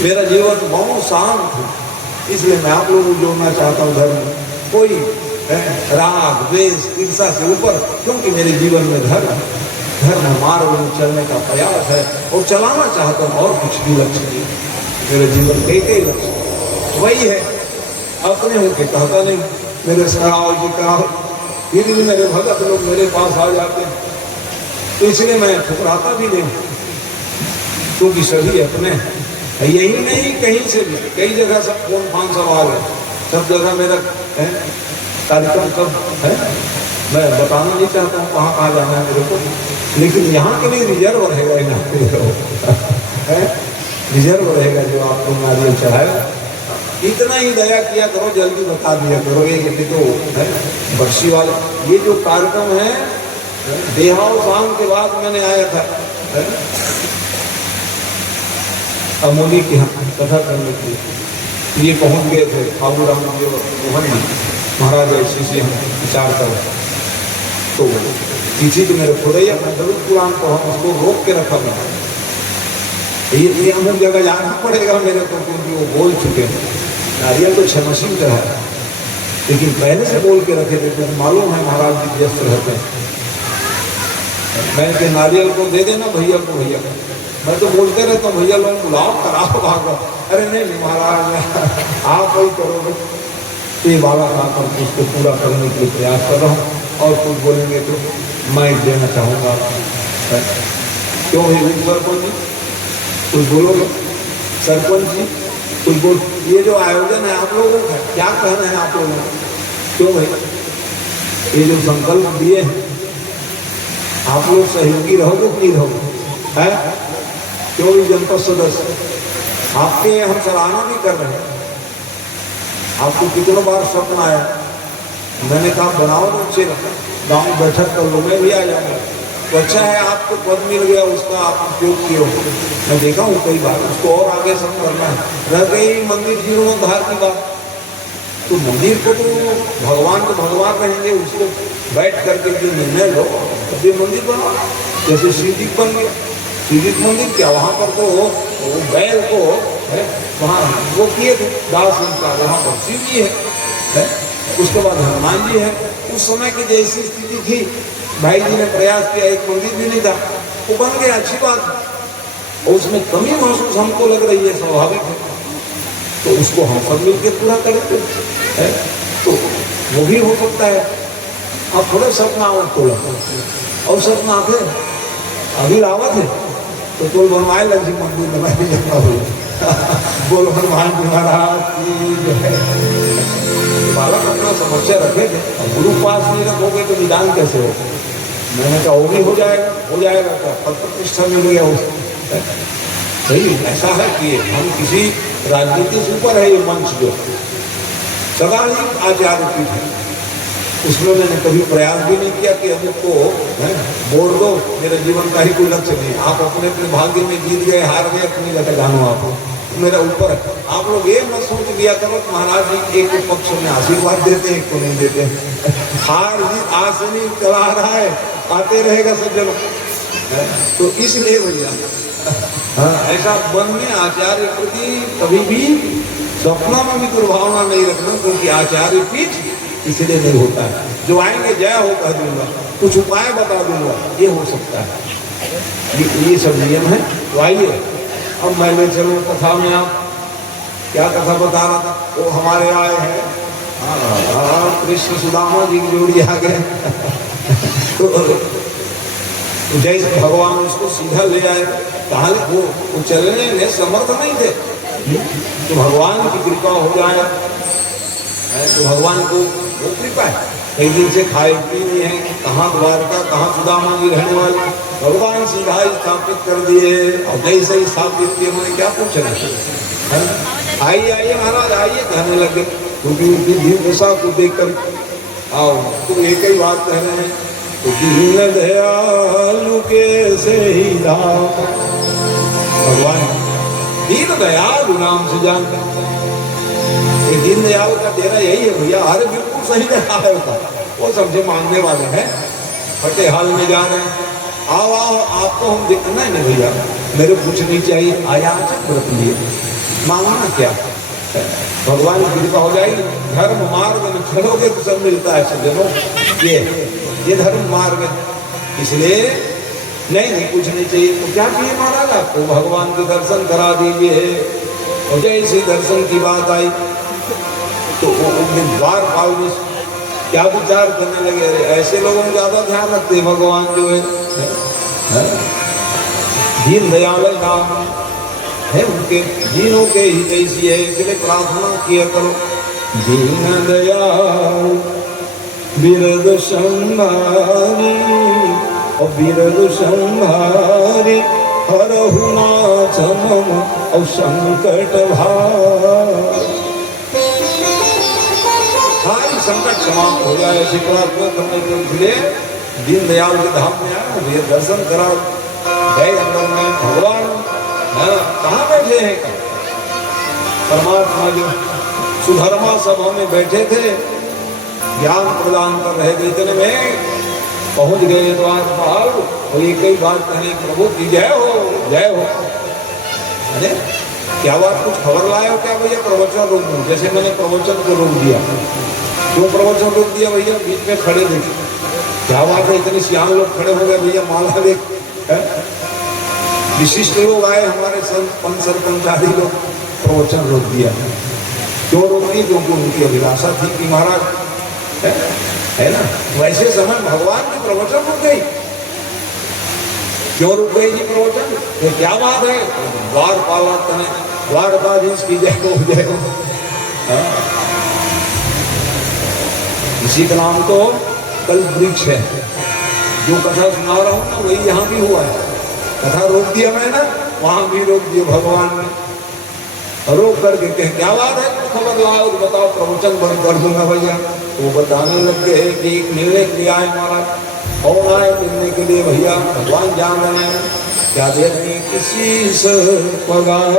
मेरा जीवन बहुत शांत है, इसलिए मैं आप लोगों को जोड़ना चाहता हूँ धर्म में। कोई राग द्वेष ईर्षा से ऊपर, क्योंकि मेरे जीवन में धर्म मार्ग में चलने का प्रयास है और चलाना चाहता हूँ, और कुछ भी लक्ष्य नहीं। मेरे जीवन के एक ही लक्ष्य वही है, अपने होके कहता नहीं। मेरे सराव जी का फिर भी मेरे भगत लोग मेरे पास आ जाते हैं, तो इसलिए मैं ठुकराता भी नहीं, क्योंकि सभी अपने यही नहीं, कहीं से भी कई जगह सब फोन फान सवाल है, सब जगह मेरा कार्यक्रम सब है। मैं बताना नहीं चाहता हूँ कहाँ कहाँ जाना है मेरे को, लेकिन यहाँ के लिए रिजर्व रहेगा, रिजर्व रहेगा जो आपको नारियल चढ़ाएगा। इतना ही दया किया करो, जल्दी बता दिया करो। ये तो है बरसी वाला, ये जो कार्यक्रम है देहावसान के बाद मैंने आया था अमोली के यहाँ कथा करने के लिए। ये पहुँच गए थे बाबू राम मोहन महाराज ऐसी से हम विचार कर, तो किसी को मेरे खुदैया मैं जरूर पुराण को हम उसको रोक के रखा मैं, ये अमुक जगह जाना पड़ेगा मेरे को, क्योंकि वो बोल चुके हैं। नारियल तो क्षमशील का है, लेकिन पहले से बोल के रखे थे, क्योंकि मालूम है महाराज जी व्यस्त रहते हैं। मैं के नारियल को दे देना भैया को, भैया मैं तो बोलते रहता हूँ भैया लोग बुलाओ कराओ भागो। अरे नहीं महाराज आप वही करोगे, ये बाबा कहा कर उसको पूरा करने के लिए प्रयास कर रहा हूँ, और कुछ बोलेंगे तो मैं देना चाहूँगा। क्यों है सरपंच जी कुछ बोलोगे? सरपंच जी कुछ बोल। ये जो आयोजन है आप लोगों का क्या कहना है आप लोगों का? क्यों भाई ये जो संकल्प दिए हैं आप लोग सहयोगी रहोगे कि नहीं रहोगे? है क्यों भी जनपद सदस्य आपके हम सराहना भी कर रहे हैं। आपको कितनों बार स्वप्न आया, मैंने कहा बनाओ तो अच्छे गाँव में बैठक कर लो, मैं भी आ जाऊँगा। तो अच्छा है आपको पद मिल गया, उसका आप उपयोग किए हो। मैं देखा हूँ कई बार, उसको और आगे सब करना है। रह गई मंदिर जीर्णोद्धार की बात, तो मंदिर को तो भगवान को भगवान रहेंगे, उसको बैठ करके जो निर्णय लो तब ये मंदिर बनाओ। जैसे शिवजी बन गया, शिवजी मंदिर क्या वहाँ पर तो वो बैल को है वहाँ वो किए थे दास का, वहाँ पर शिव जी है। उसके बाद हनुमान जी है। उस समय की जैसी स्थिति थी, भाई जी ने प्रयास किया, एक मंदिर भी नहीं था, वो बन गया, अच्छी बात है। और उसमें कमी महसूस हमको लग रही है, स्वाभाविक है, तो उसको हम सब मिलकर पूरा करेंगे। तो वो भी हो सकता है। अब थोड़े सपना और तोड़ा और सपना आते अभी रावत है तो तोल बनवाए लग जी मंदिर बनाई जाता हो। बोलो हनुमान जी महाराज की जय। बालक अपना समस्या रखे थे, गुरु पास नहीं रखोगे तो निदान कैसे हो? मैंने कहा वो भी हो जाएगा क्या पद प्रतिष्ठा मिल गया उसको। सही ऐसा है कि हम किसी राजनीति से ऊपर है ये मंच जो सदा ही आचार्य पीठ है, उसमें मैंने कभी प्रयास भी नहीं किया कि हम को बोल दो, मेरे जीवन का ही कोई लक्ष्य नहीं। आप अपने अपने भाग्य में जीत गए हार गए, अपनी लगे जानो आप मेरा ऊपर है। आप लोग ये मत सोच लिया करो महाराज जी एक पक्ष में आशीर्वाद देते हैं, एक को नहीं देते हैं। हार जीत आज से नहीं चला रहा है, आते रहेगा सब जगह। तो इसलिए भैया ऐसा मन में आचार्य प्रति कभी भी सपना में भी दुर्भावना नहीं रखना, क्योंकि आचार्य पीठ इसलिए नहीं होता है। जो आएंगे जय हो कह दूंगा, कुछ उपाय बता दूंगा, ये हो सकता है। ये सब नियम है। तो आइए अब मैं ले चलूँ कथा में। आप क्या कथा बता रहा था? वो हमारे आए हैं कृष्ण सुदामा जी की जोड़ी आ गए। तो जैसे भगवान उसको सीधा ले आए, कहा वो चलने में समर्थ नहीं थे, तो भगवान की कृपा हो जाए तो भगवान को वो कृपा है। कई दिन से खाए पी नहीं है, कहाँ द्वारका कहाँ सुदामा जी रहने वाले, भगवान सीधा स्थापित कर दिए। और जैसे ही स्थापित किए मैंने क्या पूछना है, आइए आइए महाराज आइए कहने लगे, क्योंकि उनकी दशा को देख कर आओ तो एक ही बात कह रहे हैं, तो दीन दयालु के से ही राम। भगवान दीन दयालु नाम से जानते ये दीनदयाल का डेरा यही है भैया। अरे बिल्कुल सही जगह है उसका, वो समझे मांगने वाले हैं, फटे हाल में जा रहे हैं। आओ आओ, आपको हम दिखना है नहीं भैया, मेरे कुछ नहीं चाहिए, आयाचक व्रत लिए, मांगना क्या, भगवान की कृपा हो जाएगी। धर्म मार्ग में चलोगे तो सब मिलता है सज्जनों, ये धर्म मार्ग है। इसलिए नहीं कुछ नहीं चाहिए तो क्या चाहिए महाराज आपको, भगवान के दर्शन करा दीजिए। और जैसे दर्शन की बात आई तो वो द्वारपाल में क्या विचार करने लगे, ऐसे लोगों में ज्यादा ध्यान रखते हैं भगवान जो है दीन दयाल नाम है उनके, दीनों के ही जैसी है, इसलिए प्रार्थना किया करो। दीन दयाल बिरद संभारी और बिरद संभारी हरहु नाथ मम और संकट भार। सारी संकट समाप्त हो जाए, ऐसी प्रार्थना करने के लिए दीन दयाल के धाम में आया, ये दर्शन करा गए अंदर में। भगवान कहाँ बैठे हैं, परमात्मा जो सुधर्मा सभा में बैठे थे, ज्ञान प्रदान कर रहे थे, इतने में पहुंच गए द्वारपाल और एक ही बात कहने, प्रभु की जय हो जय हो। अरे क्या बात, कुछ खबर लाए हो क्या भैया, प्रवचन रोक दूं, जैसे मैंने प्रवचन को रोक दिया। क्यों प्रवचन रोक दिया भैया, बीच में खड़े देखे, क्या बात है, इतने सियान लोग खड़े हो गए भैया, माला देख, विशिष्ट लोग आए हमारे संत पंच सरपंचारी लोग, प्रवचन रोक दिया। क्यों रोक दिया, क्योंकि उनकी अभिलाषा थी कि महाराज है ना, वैसे समय भगवान की प्रवचन रुक गई। क्यों रुक गई जी प्रवचन, तो क्या बात है, द्वारपाला तने द्वारकाधीश की जय हो जय हो। इसी का नाम तो कल वृक्ष है, जो कथा सुना रहा हूं ना वही यहाँ भी हुआ है। कथा रोक दिया मैं ना, वहां भी रोक दिया भगवान ने, रोक करके कहे क्या बात है, खबर लाओ बताओ, प्रवचन बंद कर दूंगा भैया। तो बताने लग गए कि एक निर्णय लिया है महाराज, और आए मिलने के लिए भैया, भगवान जान रहे हैं क्या दे रहे, किसी से पगार,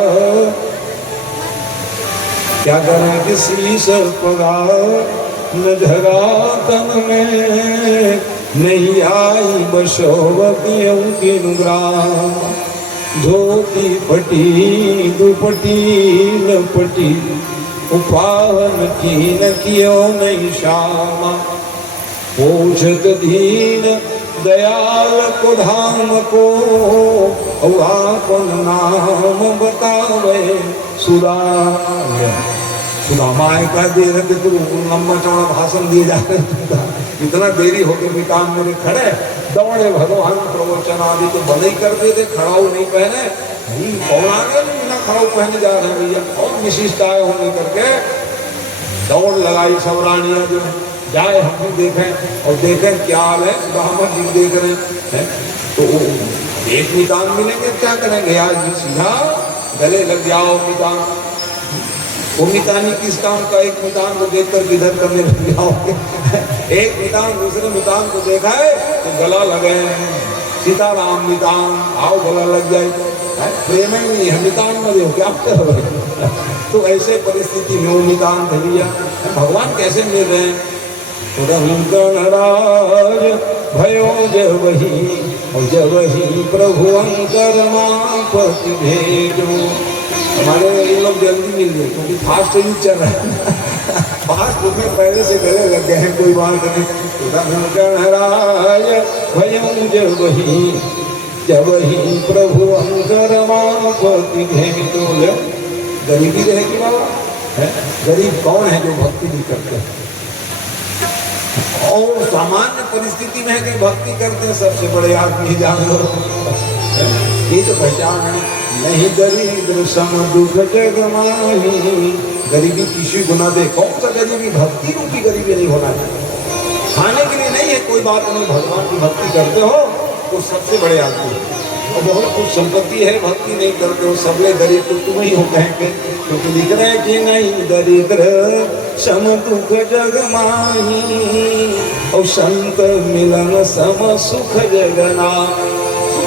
क्या करें किसी से पगार, न झगा तन में नहीं आई बशोवतियों की नुग्राम। धोती पटी दुपटी लपटी उपाहन की न कियो नहीं श्यामा। पूछत दीन दयाल को धाम को और आपन नाम बतावे सुदामा। सुदामाए का दे रहे तो लंबा चौड़ा भाषण दिए जा रहे, इतना देरी होकर मिकान में खड़े, दौड़े भगवान प्रवचन आदि तो बंद ही कर देते, खड़ाऊ नहीं पहने, कौन आ गए बिना खड़ाऊ पहने जा रहे हैं भैया, और विशिष्टताएं होने करके दौड़ लगाई। सब रानियां जो जाए हम भी देखें और देखें क्या हाल है, सुदामा जी देख रहे हैं तो एक मितान मिलेंगे, क्या करेंगे आज भी सीधा गले लग जाओ मितान। वो मितानी किस काम का, एक मितान को देखकर किधर करने लग जाओगे। एक मितान दूसरे मितान को देखा है तो गला लगे, सीताराम मितान आओ गला लग जाए, प्रेम ही नहीं है मितान में देखो क्या करोगे। तो ऐसे परिस्थिति में वो मितान भैया भगवान कैसे मिल रहे हैं, तो गणराज भयो जब ही प्रभु अंकरमापति भेजो। हमारे ये लोग जल्दी मिल गए क्योंकि फास्ट यूज चल रहा है, फास्ट में पहले से गले लग गए हैं, कोई बात नहीं। गणराज भयं जब ही प्रभु अंकरमापति भेजो। गरीबी रहेगी बाबा है, गरीब कौन है जो भक्ति नहीं करते, और सामान्य परिस्थिति में है कि भक्ति करते हैं सबसे बड़े आदमी जान लो, ये तो पहचान है। नहीं दरिद्र सम दुख जग माही, गरीबी किसी गुना दे, कौन सा गरीबी, भक्ति रूपी गरीबी नहीं होना चाहिए। खाने के लिए नहीं है कोई बात नहीं, भगवान की भक्ति करते हो तो सबसे बड़े आदमी, और बहुत कुछ संपत्ति है भक्ति नहीं करते हो सबले गरीब तो तुम ही हो कहेंगे, क्योंकि लिख रहे कि नहीं दरिद्र सम दुख जग माही और संत मिलन सम सुख जगना।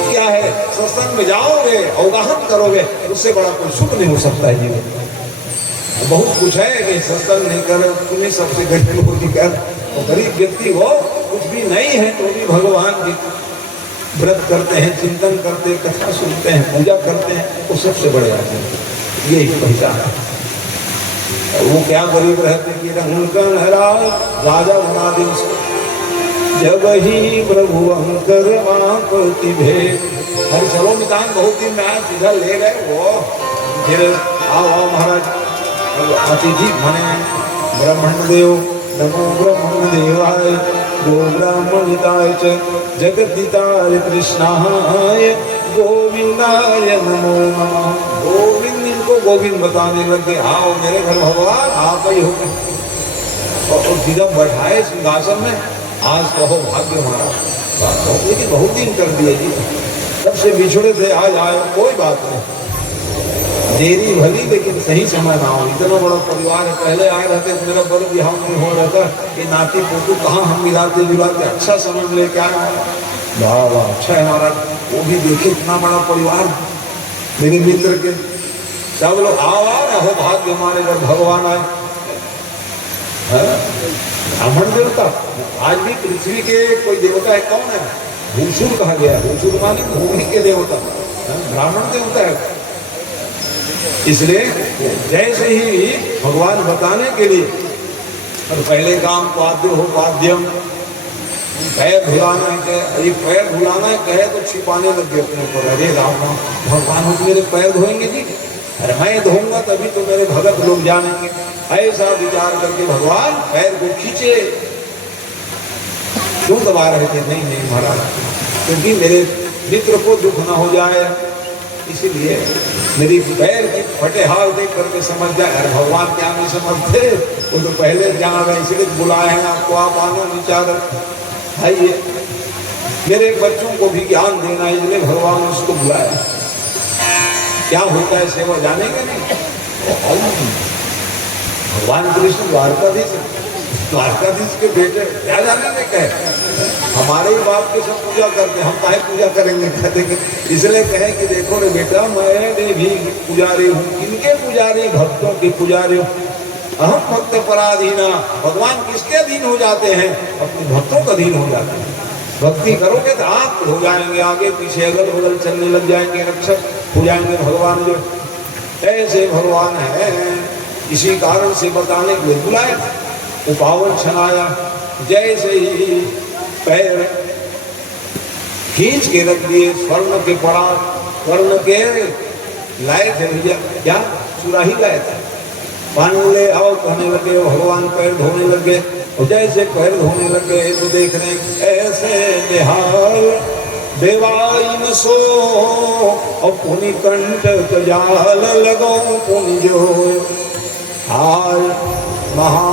क्या है, सत्संग में जाओगे अवगाहन करोगे, उससे बड़ा कोई सुख नहीं हो सकता है जीवन। बहुत कुछ है कि सत्संग नहीं कर, तुम्हें सबसे गरीब होती कर, तो गरीब व्यक्ति हो, कुछ भी नहीं है तो भी भगवान की व्रत करते हैं, चिंतन करते हैं, कथा सुनते हैं, पूजा करते हैं, तो सबसे बड़े आते हैं। यही पहचान है। वो क्या गरीब रहते कि रंगन राजा बना दे उसको, जब ही प्रभु अंकर आपति भेद। हरि चलो निदान बहुत दिन में आज इधर ले गए वो, फिर आओ महाराज अतिथि माने ब्राह्मण देव, नमो ब्राह्मण देवाय, गो ब्राह्मण हिताय च, जगद्दिताय कृष्णाय, गोविंदाय नमो नमः। गोविंद इनको गोविंद बताने लगे, आओ मेरे घर भगवान आप ही हो। और सीधा बैठाए सिंहासन में, आज कहो भाग्य हमारा। लेकिन बहुत दिन कर दिए जी, तब से बिछड़े थे, आज आए, कोई बात नहीं, देरी भली लेकिन सही समय ना हो। इतना बड़ा परिवार है, पहले आए रहते तो मेरा बड़ा बिहाव नहीं हो रहा था कि नाती पोतू कहाँ हम मिलाते जुलाते, अच्छा समझ ले क्या है। वाह वाह, अच्छा है हमारा। वो भी देखे इतना बड़ा परिवार, मेरे मित्र के सब लोग आओ आओ ना हो, भाग्य हमारे घर भगवान आए। ब्राह्मण देवता, आज भी पृथ्वी के कोई देवता है, कौन है? भूसुर कहा गया, भूसुर माने भूमि के देवता, ब्राह्मण देवता है। इसलिए जैसे ही भगवान बताने के लिए, और पहले काम वाद्य हो वाद्यम, पैर धुलाना है, ये पैर धुलाना है कहे तो छिपाने लग गए अपने ऊपर, अरे राम भगवान हो मेरे पैर धोएंगे जी, अरे मैं धोऊंगा तभी तो मेरे भगत लोग जानेंगे। ऐसा विचार करके भगवान पैर को खींचे, क्यों दबा रहे थे? नहीं नहीं महाराज, क्योंकि मेरे मित्र को दुख ना हो जाए, इसीलिए मेरी पैर की फटे हाल देख करके समझ जाए। अरे भगवान क्या नहीं समझते, वो तो पहले जान रहे, इसलिए बुलाए हैं आपको, आप आना विचार आइए। मेरे बच्चों को भी ज्ञान देना है, इसलिए भगवान उसको बुलाया। क्या होता है सेवा जानेंगे नहीं? भगवान कृष्ण द्वारकाधीश के बेटे क्या जानेंगे? कहे हमारे ही बाप के सब पूजा करते, हम काहे पूजा करेंगे? कहते इसलिए कहे कि देखो रे बेटा, मैं भी पुजारी हूँ। किनके पुजारी? भक्तों के पुजारी हूँ। अहम भक्त पराधीना, भगवान किसके अधीन हो जाते हैं? अपने भक्तों का अधीन हो जाते हैं। भक्ति करोगे तो आप हो जाएंगे, आगे पीछे अगल बगल चलने लग जाएंगे, रक्षक हो जाएंगे भगवान। जो ऐसे भगवान है, इसी कारण से बताने के लिए बुलाए। उपावन छनाया, जैसे ही पैर खींच के रख दिए, स्वर्ण के पड़ा, स्वर्ण के लाए थे भैया, क्या चुराही लाए थे, पानी ले आओ कहने लगे। भगवान पैर धोने लगे, और जैसे पैर धोने लगे तो देख रहे ऐसे निहाल देवाइन सो, और पुनि कंटक जाल लगो पुनि जो, हाय महा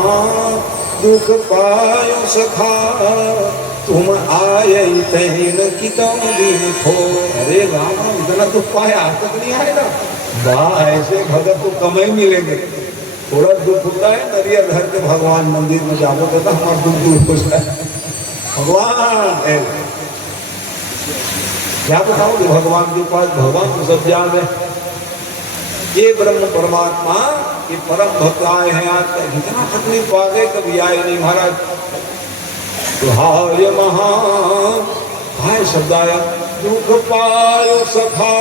दुख पायो सखा, तुम आए तैन की तुम दिन खो। अरे राम, इतना दुख पाया तक नहीं आएगा? वाह, ऐसे भगत को कम ही मिलेंगे। थोड़ा दुख होता है, नरियर धर के भगवान मंदिर में जाओ तो हमारा दुख दूर हो जाए। भगवान है, क्या बताओगे भगवान के पास? भगवान को सब जान है। ये ब्रह्म परमात्मा ये परम भक्त आए हैं, आज तक इतना तकलीफ पा गए, कभी आए नहीं महाराज। तो हाय महा, हाय शब्द आया, दुख पायो सखा,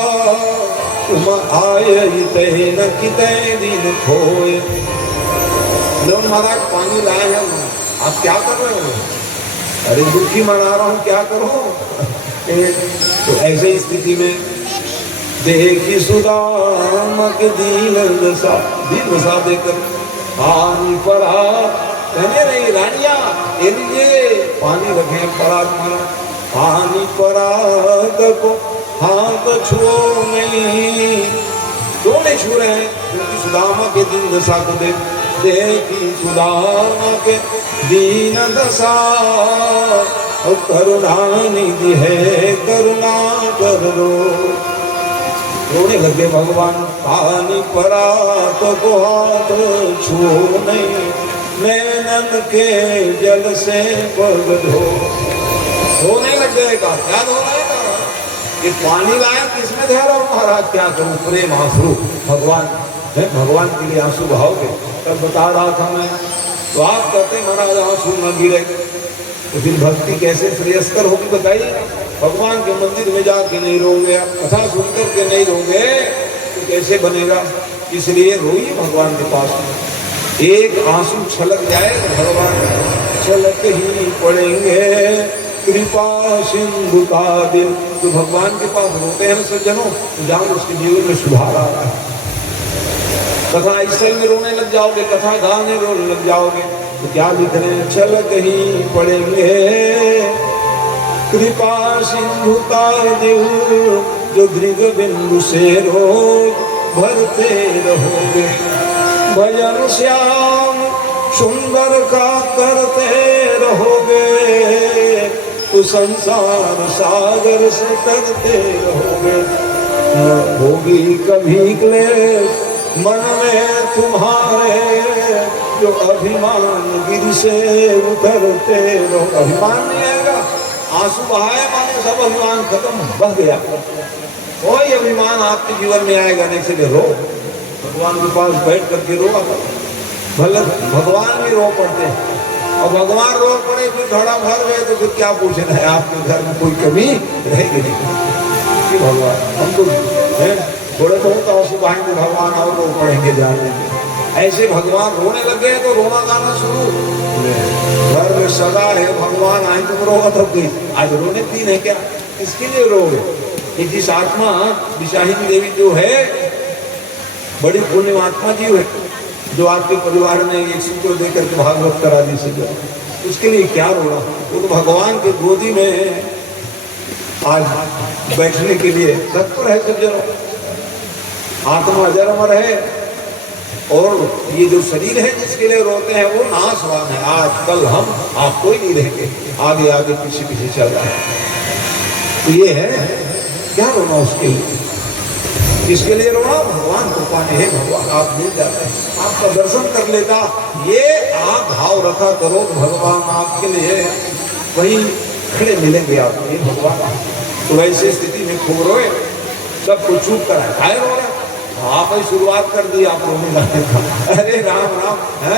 तुम आए तैन की दिन खोए। लो महाराज पानी लाए हैं, आप क्या कर रहे हो? अरे दुखी मना रहा हूँ, क्या करो? तो ऐसे स्थिति में देखी सुदाम के दीन दशा देकर पानी पड़ा, कहने रही रानिया ये लीजिए पानी रखे परात्मा, पानी पड़ा को हाथ छुओ नहीं, क्यों नहीं छू रहे हैं? क्योंकि सुदामा के दीन दशा को देखी सुदामा के दीन दशा, और करुणा निधि है करुणा कर दो। रोने लगे भगवान, पानी पड़ा तो को हाथ छुओ नहीं, नैनन के जल से पग धो। रोने लग जाएगा, क्या धो रहेगा? ये पानी लाए किसमें धो रहा हूँ महाराज, क्या करूँ? प्रेम आंसू भगवान है भगवान के लिए आंसू बहाओगे? तब बता रहा था मैं, तो आप कहते महाराज आंसू न गिरे, तो फिर भक्ति कैसे श्रेयस्कर होगी बताइए? भगवान के मंदिर में जाके नहीं रोगे, कथा सुनकर के नहीं रोगे तो कैसे बनेगा? इसलिए रोइए भगवान के पास। एक आंसू छलक जाए तो भगवान छलक ही पड़ेंगे, कृपा सिंधु का दिल। तो भगवान के पास रोते हैं सज्जनों, तो जाओ उसके जीवन में सुधार आ रहा है। कथा ऐसे में रोने लग जाओगे, कथा गाने रोने लग जाओगे, तो क्या लिख रहे हैं? छलक ही पड़ेंगे, कृपा सिंधु का दिल, जो दृग बिंदु से रो भरते रहोगे। भजन श्याम सुंदर का करते रहोगे, तो संसार सागर से करते रहोगे। न होगी कभी क्लेश मन में तुम्हारे, जो अभिमान गिर से उतरते रहो। अभिमान नहीं आएगा, आंसू बहाए माने सब अभिमान खत्म, बह गया। कोई अभिमान आपके जीवन में आएगा नहीं, इसलिए रो, भगवान के पास बैठ करके रो। भले भगवान भी रो पड़ते हैं, और भगवान रो पड़े फिर घड़ा भर गए तो फिर क्या पूछना है? आपके घर में कोई कमी रहेगी नहीं। भगवान हम तो थोड़े बहुत आंसू बहाएंगे, भगवान और रो पड़ेंगे जाने। ऐसे भगवान रोने लगे तो रोना गाना शुरू। घर में सदा है भगवान आए तो रोगा तब गई, आज रोने तीन है क्या? इसके लिए रोगे। जिस आत्मा दिशाहीन देवी जो है, बड़ी पुण्यमात्मा जीव है, जो आपके परिवार में एक सूत्र देकर के भागवत करा दी से, उसके लिए क्या रोना? वो तो भगवान के गोदी में आज बैठने के लिए तत्पर है सज्जनों। आत्मा अजर अमर है, और ये जो शरीर है जिसके लिए रोते हैं वो नाशवान है। आज कल हम आप कोई नहीं रहेंगे, आगे आगे पीछे पीछे चल रहा है। तो ये है, क्या रोना उसके लिए? किसके लिए रोना? भगवान कृपा ने है, भगवान आप मिल जाते हैं, आपका दर्शन कर लेता, ये आप भाव रखा करो तो भगवान आपके लिए वही खड़े मिलेंगे आपको। ये भगवान तो वैसे स्थिति में खूब रोए, सब कुछ चूक कर है, रो रहे आप ही शुरुआत कर दी आप रोने जाने का। अरे राम राम है,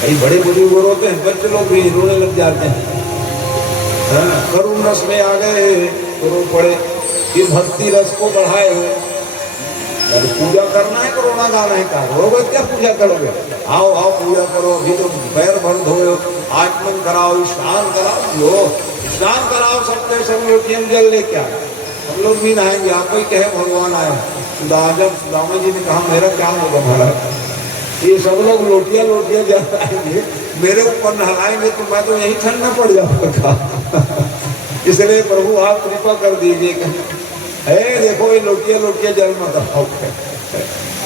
कई बड़े बुजुर्ग रोते हैं, बच्चे लोग भी रोने लग जाते हैं। करुण रस में आ गए तो रो पड़े, ये भक्ति रस को बढ़ाए हो। अरे पूजा करना है, रोना गाना है, का रोगे क्या? पूजा करोगे? आओ आओ पूजा करो, अभी तो पैर भर धोए, आचमन कराओ, स्नान कराओ, लो स्नान कराओ, सबके सब लोग जल ले क्या? हम लोग भी नहाएंगे, आप ही कहे भगवान आए। सुदामा जी ने कहा मेरा क्या होगा महाराज, ये सब लोग लोटियां लोटियां जल आएंगे, मेरे ऊपर नहलाएंगे तो मैं तो यही ठंड न पड़ जाऊंगा। इसलिए प्रभु आप कृपा कर दीजिए। देखो ये लोटियां लोटियां जल मत आओ।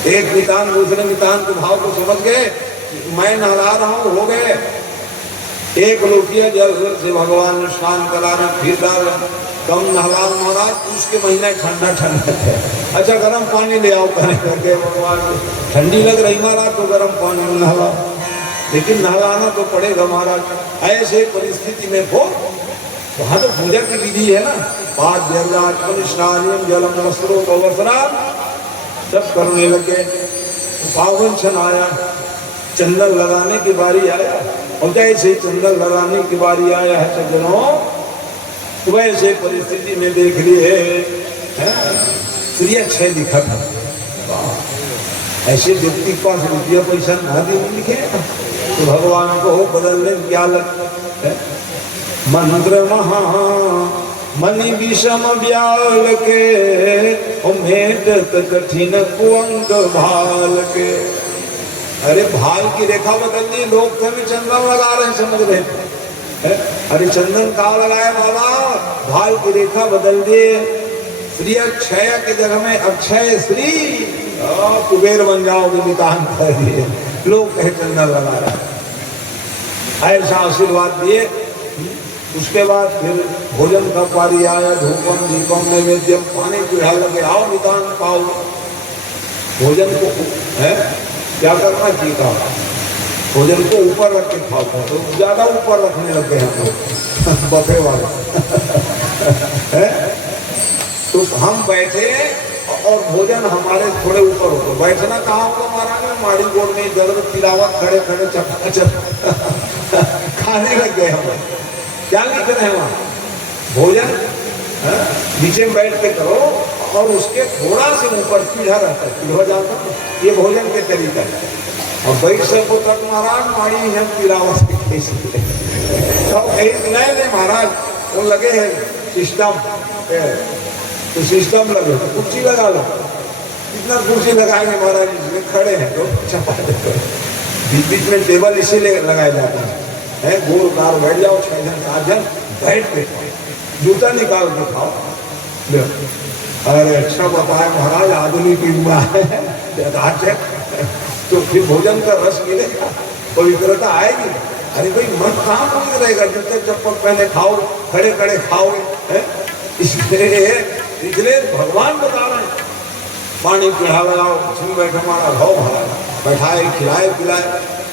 एक नितान दूसरे नितान के भाव को समझ गए, मैं नहला रहा हूँ, हो गए। एक लोटिया जल से भगवान ने स्नान करा रहे, फिर डाल कम नहला महाराज, उसके महीने ठंडा ठंडा है। अच्छा गर्म पानी ले आओ करके भगवान, ठंडी लग रही महाराज तो गर्म पानी में नहला, लेकिन नहलाना तो पड़ेगा महाराज। ऐसे परिस्थिति में हो वहां तो पूजा की विधि है ना, पाद स्नान जलम वस्त्रो वस्त्रा सब करने लगे। पावन क्षण आया, चंदन लगाने की बारी आया, और जैसे चंदन लगाने की बारी आया है सज्जनों, वैसे परिस्थिति में देख लिए सूर्य क्षय दिखा था। ऐसे व्यक्ति के पास रुपया पैसा ना दी लिखे तो भगवान को बदलने क्या लग मंत्र महा मणि विषम ब्याल के, मेट कठिन कुंक भाल के। अरे भाल की रेखा बदल दी, लोग में चंदन लगा रहे हैं, समझ रहे हैं? अरे चंदन कहाँ लगाया बाबा? भाल की रेखा बदल दिए, श्री अक्षय की जगह में अक्षय श्री, कुबेर बन जाओगे, निदान कर दिए। लोग कहे चंदन लगा रहा है, ऐसा आशीर्वाद दिए। उसके बाद फिर भोजन का पारी आया, धूपम दीपम नैवेद्यम, पानी पीढ़ा लगे, आओ निदान पाओ। भोजन को है क्या करना चाहिए था? भोजन को ऊपर रख के खाओ, तो ज्यादा ऊपर रखने लगे हैं लोग बफे वाले। तो हम बैठे और भोजन हमारे थोड़े ऊपर होते। बैठना कहाँ होगा महाराज, माड़ी गोड़ में जरूर तिलावत खड़े खड़े चप खाने लग गए हम। क्या लिख रहे हैं वहाँ, भोजन नीचे में बैठ के करो और उसके थोड़ा से ऊपर पीढ़ा रहता है, पीढ़ा जाता है, ये भोजन के तरीका है। और बैठ सको तक महाराज माड़ी है तिलावत नहीं महाराज, वो लगे हैं सिस्टम, तो सिस्टम लगे तो कुर्सी लगा लो, कितना कुर्सी लगाएंगे महाराज, इसमें खड़े हैं तो चपा बीच बीच में टेबल इसीलिए लगाए जाते हैं, गोल कार बैठ जाओ, 6 जन 7 जन बैठ के जूता निकाल के खाओ। अरे अच्छा बताए महाराज, आदमी की हुआ है तो फिर भोजन का रस मिलेगा, पवित्रता आएगी। अरे भाई मन कहाँ पवित्र रहेगा, जूते चप्पल पहने खाओ, खड़े खड़े खाओगे। इसलिए भगवान बता रहे हैं पानी पिढ़ा लगाओ, जिसमें बैठे हमारा भाव भरा, बैठाए खिलाए पिलाए,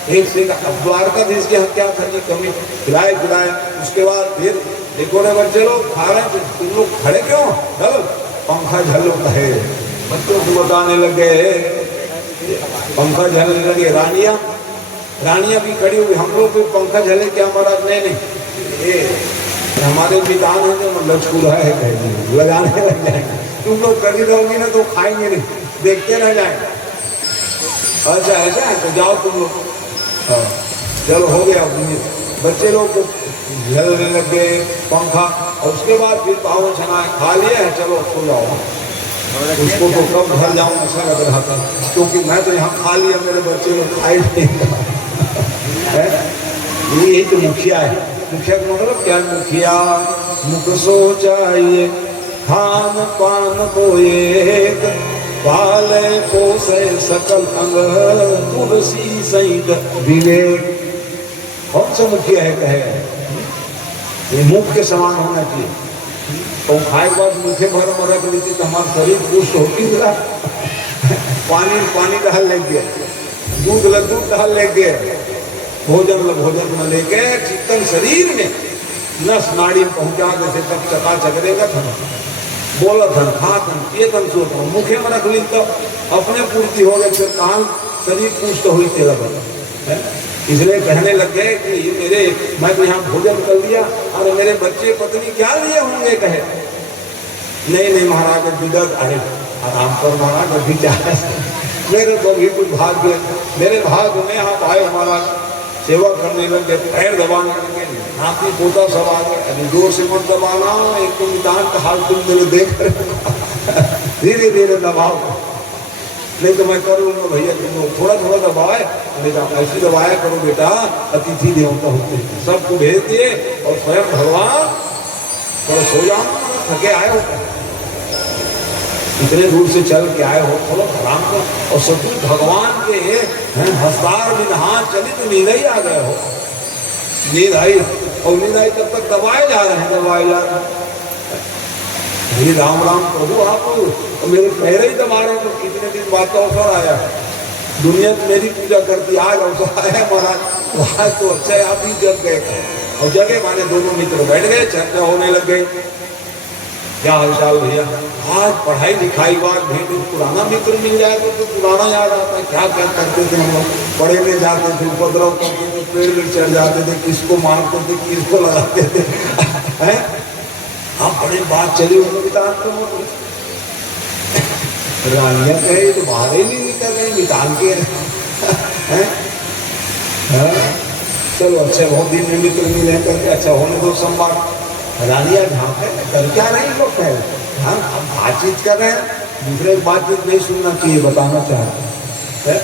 एक से द्वारकाधीश के क्या करनी कमी, खिलाए पिलाए। उसके बाद फिर देखो रे बच्चे लोग खा रहे हैं, तुम लोग खड़े क्यों, चलो पंखा झलो है, बच्चों को बताने लगे, पंखा झलने लगे। रानियां भी खड़ी हुई, हम लोग भी पंखा झले क्या महाराज, नहीं ये हमारे विधान है जो लचकुरा है, लगाने लग जाएंगे, तुम लोग करी रहोगी ना तो खाएंगे नहीं, देखते रह जाएंगे। अच्छा ऐसा है तो जाओ तुम लोग, चलो हो गया। बच्चे लोग को झलने लग गए पंखा, और उसके बाद फिर पावन छना खा लिया है, चलो सो जाओ। उसको तो कब घर जाऊँ ऐसा लग रहा था, क्योंकि मैं तो यहाँ खा लिया, मेरे बच्चे लोग खाए नहीं। यही तो मुखिया है, मुखिया का मतलब क्या, मुखिया मुख सोचाइए, खान पान बोए, पाले पोसे सकल अंग, तुलसी सहित विवेक। कौन सा मुखिया है कहे, ये मुख के समान होना चाहिए। तो खाए के बाद मुखे भर में रख लीजिए तो हमारा शरीर पुष्ट होती रहा। पानी डहल ले गया, दूध डहल ले गया, भोजन में लेके चिकन शरीर में नस नाड़ी में पहुंचा देते, तब चका चकरेगा था, बोला धन खा धन ये धन सोच मुखे में रख ली तब अपने पूर्ति हो गए, फिर कहाँ शरीर पुष्ट हुई तेरा बना। इसलिए कहने लग गए कि ये मेरे, मैं तो यहाँ भोजन कर लिया और मेरे बच्चे पत्नी क्या लिए होंगे, कहे नहीं महाराज विदत, अरे आराम पर महाराज अभी क्या है, मेरे को भी कुछ भाग्य, मेरे भाग्य में आप आए महाराज, सेवा करने लगे, पैर दबाने लगे, नाती पोता सब आ गए, अभी जोर से मत दबाना, एक तो निदान का हाल तुम मेरे देख धीरे धीरे दबाओ, नहीं तो मैं कर लूंगा भैया, तुम लोग थोड़ा थोड़ा दबाए, ऐसी दबाया करो बेटा, अतिथि देवता होते हैं, सबको भेज दिए और स्वयं भगवान थोड़ा सो जाओ, थके आए हो, इतने दूर से चल के आए हो, थोड़ा आराम करो। और सचमुच भगवान के हस्तार विधान चलित तो नींद ही आ गए हो, नींद आई, और नींद आई तब तक दबाए जा रहे हैं, दबाए जा रहे हैं। राम प्रभु आप तो मेरे पैर ही दबा रहे हो, तो कितने दिन बाद का अवसर आया है, दुनिया मेरी पूजा करती, आज अवसर आया महाराज, आज तो अच्छा है आप ही जग गए। और जगह माने दोनों मित्र बैठ गए, चर्चा होने लग गई, क्या हालचाल भैया, आज पढ़ाई लिखाई बाद भेंट, पुराना मित्र मिल जाए तो पुराना याद आता है, क्या क्या करते थे हम लोग, पढ़े में जाते थे, उपद्रव करते थे, पेड़ में चढ़ जाते थे, किसको मारते थे, किसको लगाते थे, हैं आप बड़े बात चली रानियां कहे तो बाहर ही नहीं निकल रहे, निकाल के चलो अच्छा बहुत दिन में मित्र मिले करके, अच्छा होने दो संवाद। रानियां झांके कर क्या रही लोग कहे, हाँ हम बातचीत कर रहे हैं, दूसरे की बातचीत नहीं सुनना चाहिए, बताना चाहते हैं,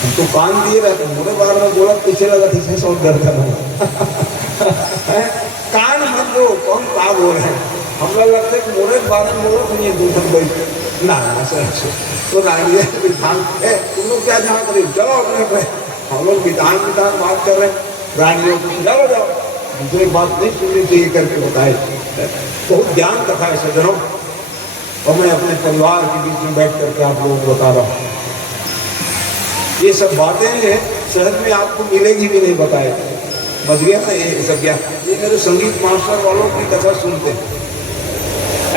हम तो कान दिए रहते, मोरे बार में बोला पीछे लगा पीछे सौ डर कर कान मत दो, कौन का बोल रहे हैं, हम लोग लगता है कि मोरे बारे में बोलो तो ये दूसरे भाई ना तो रानियां विधान है, तुम लोग क्या झांक रहे, चलो अपने हम लोग विधान बात कर रहे हैं, रानियों को जाओ जाओ, दूसरे बात नहीं सुननी चाहिए करके बताए। बहुत ज्ञान कथा है सज्जनों, और मैं अपने परिवार के बीच में बैठ करके आप लोगों को बता रहा हूँ, ये सब बातें हैं शहर में आपको मिलेगी भी नहीं बताए, समझ गया ना, ये सब क्या, ये मेरे संगीत मास्टर वालों की कथा सुनते हैं,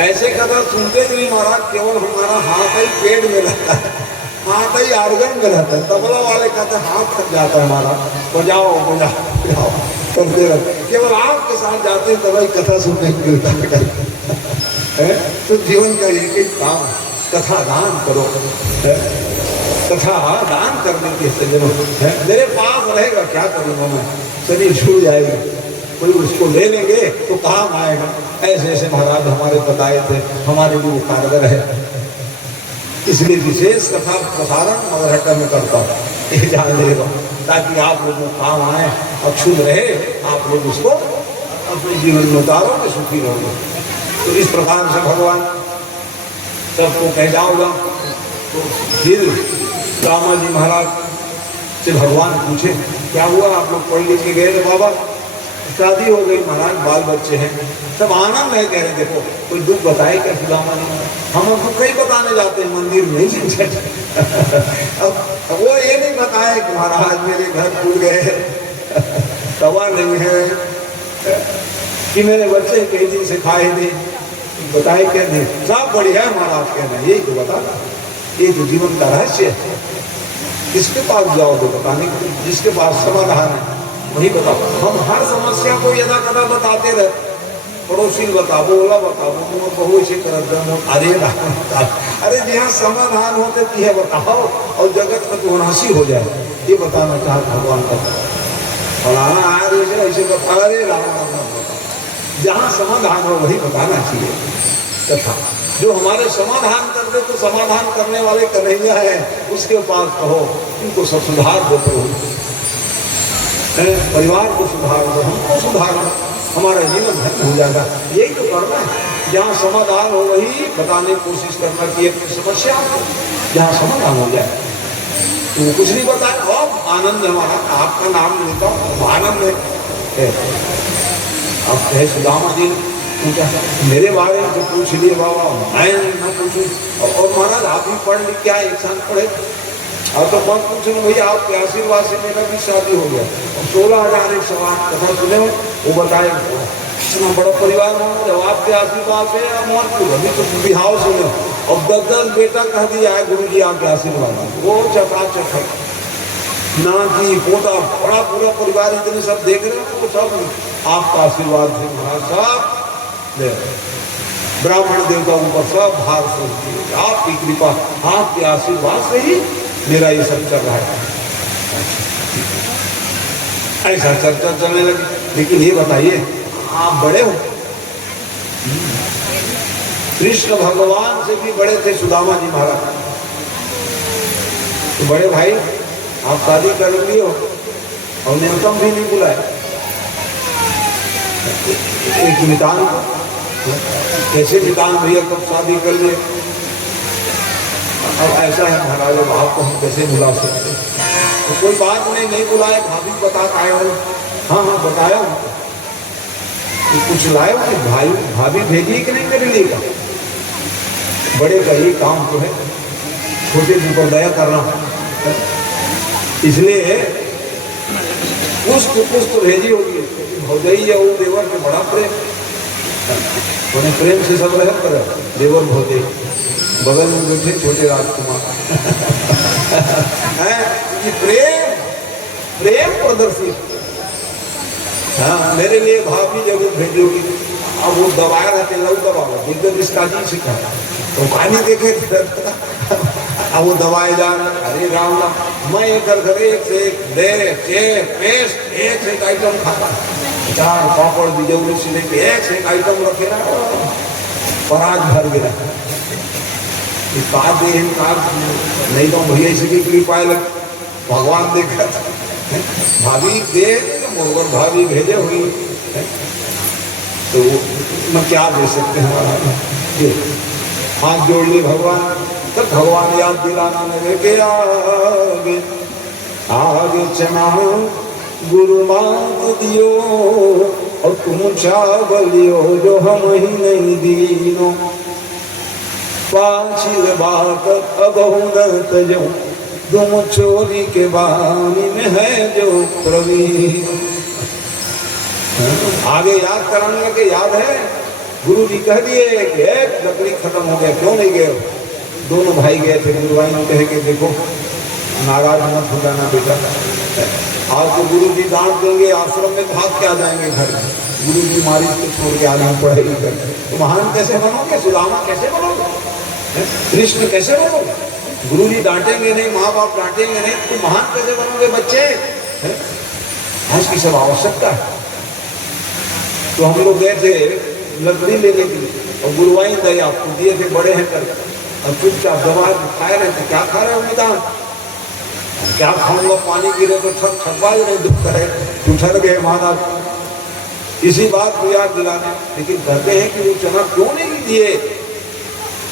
ऐसे कथा सुनते ही नहीं महाराज, केवल हमारा हाथ ही पेट में रहता है, हाथ ही आर्गन में रहता है। तबला वाले कहते हैं हाथ थक जाता है हमारा, बजाओ बजाओ बजाओ करते रहते, केवल आपके साथ जाते हैं तभी कथा सुनने को मिलता है। तो जीवन का एक ही काम, कथा दान करो, कथा दान करने के सज्जनों है। मेरे पास रहेगा क्या करूँगा मैं, शरीर छूट जाएगी, कोई उसको ले लेंगे तो काम आएगा। ऐसे ऐसे महाराज हमारे बताए थे, हमारे लिए वो कारगर है। इसलिए विशेष कथा प्रसारण मगरहट्टा में करता हूँ, ये जान लेगा, ताकि आप लोगों को काम आए, अक्षुण रहे, आप लोग उसको अपने जीवन में उतारो तो सुखी रहोगे। तो इस प्रकार से भगवान सबको कह जाओगा। तो फिर रामा जी महाराज से भगवान पूछे, क्या हुआ, आप लोग पढ़ लिख के गए थे बाबा, शादी हो गई महाराज, बाल बच्चे हैं, सब आनंद है, कह रहे देखो कोई दुख बताए क्या सुदामा जी, हम दुख कहीं बताने जाते हैं मंदिर में ही। अब वो ये नहीं बताए कि महाराज मेरे घर खुल गए, तवा नहीं है, कि मेरे बच्चे कई दिन से खाए नहीं, बताए क्या नहीं, सब बढ़िया है महाराज कहना, यही तो बताना, ये तो जीवन का रहस्य है। किसके पास जाओ तो बताने, जिसके पास समाधान है वही बताओ। हम हर समस्या को यदा कदा बताते रहे, पड़ोसी बताओ, बोला बताओ, बहु से कर, अरे जहाँ समाधान होते ती बताओ, और जगत में तो हंसी हो जाए, ये बताना चाहता भगवान का। फलाना आया ऐसे बता, अरे राम राम बताओ, जहाँ समाधान हो वही बताना चाहिए कथा। जो हमारे समाधान कर दे तो समाधान करने वाले कन्हैया है, उसके पास कहो, इनको सब सुधार देते हो, परिवार को सुधार दो, हमको सुधारना, हमारा जीवन धन्य हो जाएगा। यही तो करना है, जहाँ समाधान हो वही बताने की कोशिश करना कि एक समस्या जहाँ समाधान हो जाए तो कुछ नहीं बताए। और आनंद हमारा, आपका नाम लेता हूँ, आनंद है। अब कहे सुदामा जी क्या मेरे बारे में तो पूछ लिए बाबा, मैं ना पूछूं, और महाराज आप ही पढ़ लिख क्या एक साल पढ़े, अब तो मत पूछो भैया, आपके आशीर्वाद से मेरा भी शादी हो गया, 16,000 एक सवाल कथा सुने, वो बताए इतना बड़ा परिवार हो, जब आपके आशीर्वाद से अभी तो बिहाव सुने, और 10-10 बेटा कह दिया है गुरु जी आपके आशीर्वाद, वो चकाचक है, नाती पोता बड़ा पूरा परिवार, इतने सब देख रहे हैं, वो सब आपका आशीर्वाद से महाराज साहब, ब्राह्मण देवताओं पर सब भार सोचती है, आपकी कृपा, आपके आशीर्वाद से ही मेरा ये सब चल रहा है। ऐसा चर्चा चलने लगी। लेकिन ये बताइए, आप बड़े हो, कृष्ण भगवान से भी बड़े थे सुदामा जी महाराज, तो बड़े भाई आप शादी कर लिए हो, और न्यूनतम भी नहीं बुलाए, एक निदान कैसे निदान भैया कब शादी कर लिए, अब ऐसा है महाराज, भाव को हम कैसे बुला सकते, तो कोई बात नहीं बुलाए, भाभी बता पाए हो, हाँ हाँ बताया हूँ, तो कुछ लाए हो भाई, भाभी भेजी कि नहीं मेरे लिए का, बड़े का ये काम तो है, छोटे के ऊपर दया करना, इसलिए पुष्ट भेजी होगी, भौजाई या वो देवर में बड़ा प्रेम, उन्हें प्रेम से सब रह कर देवर भौजाई बगल में बैठे छोटे राजकुमार प्रेम प्रदर्शित। हाँ, मेरे लिए भाभी जरूर भेजोगी, अब वो दबाए रहते लव दबाओ, एकदम इसका जी सीखा तो पानी देखे, अब वो दबाए जा रहे, अरे राम राम, मैं एक घर एक से एक दे पेस्ट एक से एक आइटम खाता, 4 पापड़ बिजौली से लेके एक से एक आइटम रखे ना, पराज भर गया, नहीं तो भैया इसकी कृपा लग, भगवान देखा भाभी दे मोहर भाभी भेजे हुई, तो मैं क्या दे सकते हैं, हाथ जोड़ लिए भगवान, तब भगवान याद दिलाना मेरे के आगे आगे चना गुरु मान दियो, और तुम चावलियो जो हम ही नहीं दीनो, पाछिल बात अबहुदत जो तुम चोरी के बानी में है जो प्रवीण। आगे याद कराने लगे, याद है गुरु जी कह दिए कि लकड़ी खत्म हो गया, क्यों नहीं गए? दोनों भाई गए थे। गुरुवाई ने कहे कि देखो नाराज मत हो जाना बेटा, आज तो गुरु जी डांट देंगे, आश्रम में भाग के आ जाएंगे घर में, गुरु जी मारी को छोड़ के आना पड़ेगी घर। तो महान कैसे बनोगे? सुदामा कैसे बनोगे? कृष्ण कैसे बनोगे? गुरु जी डांटेंगे नहीं, माँ बाप डांटेंगे नहीं, तो महान कैसे बनोगे बच्चे? आज की सब आवश्यकता है। तो हम लोग गए थे लकड़ी लेने के लिए, और गुरुवाई दे आपको दिए थे बड़े हैं कर, अब चुपचाप दबा खाए रहे थे। क्या खा रहे हो मैदान? क्या खाऊंगा? पानी गिरे तो छप्पा नहीं दुखता है, उठर गए महाराज। इसी बात को याद दिलाने, लेकिन कहते हैं कि वो चना क्यों नहीं दिए?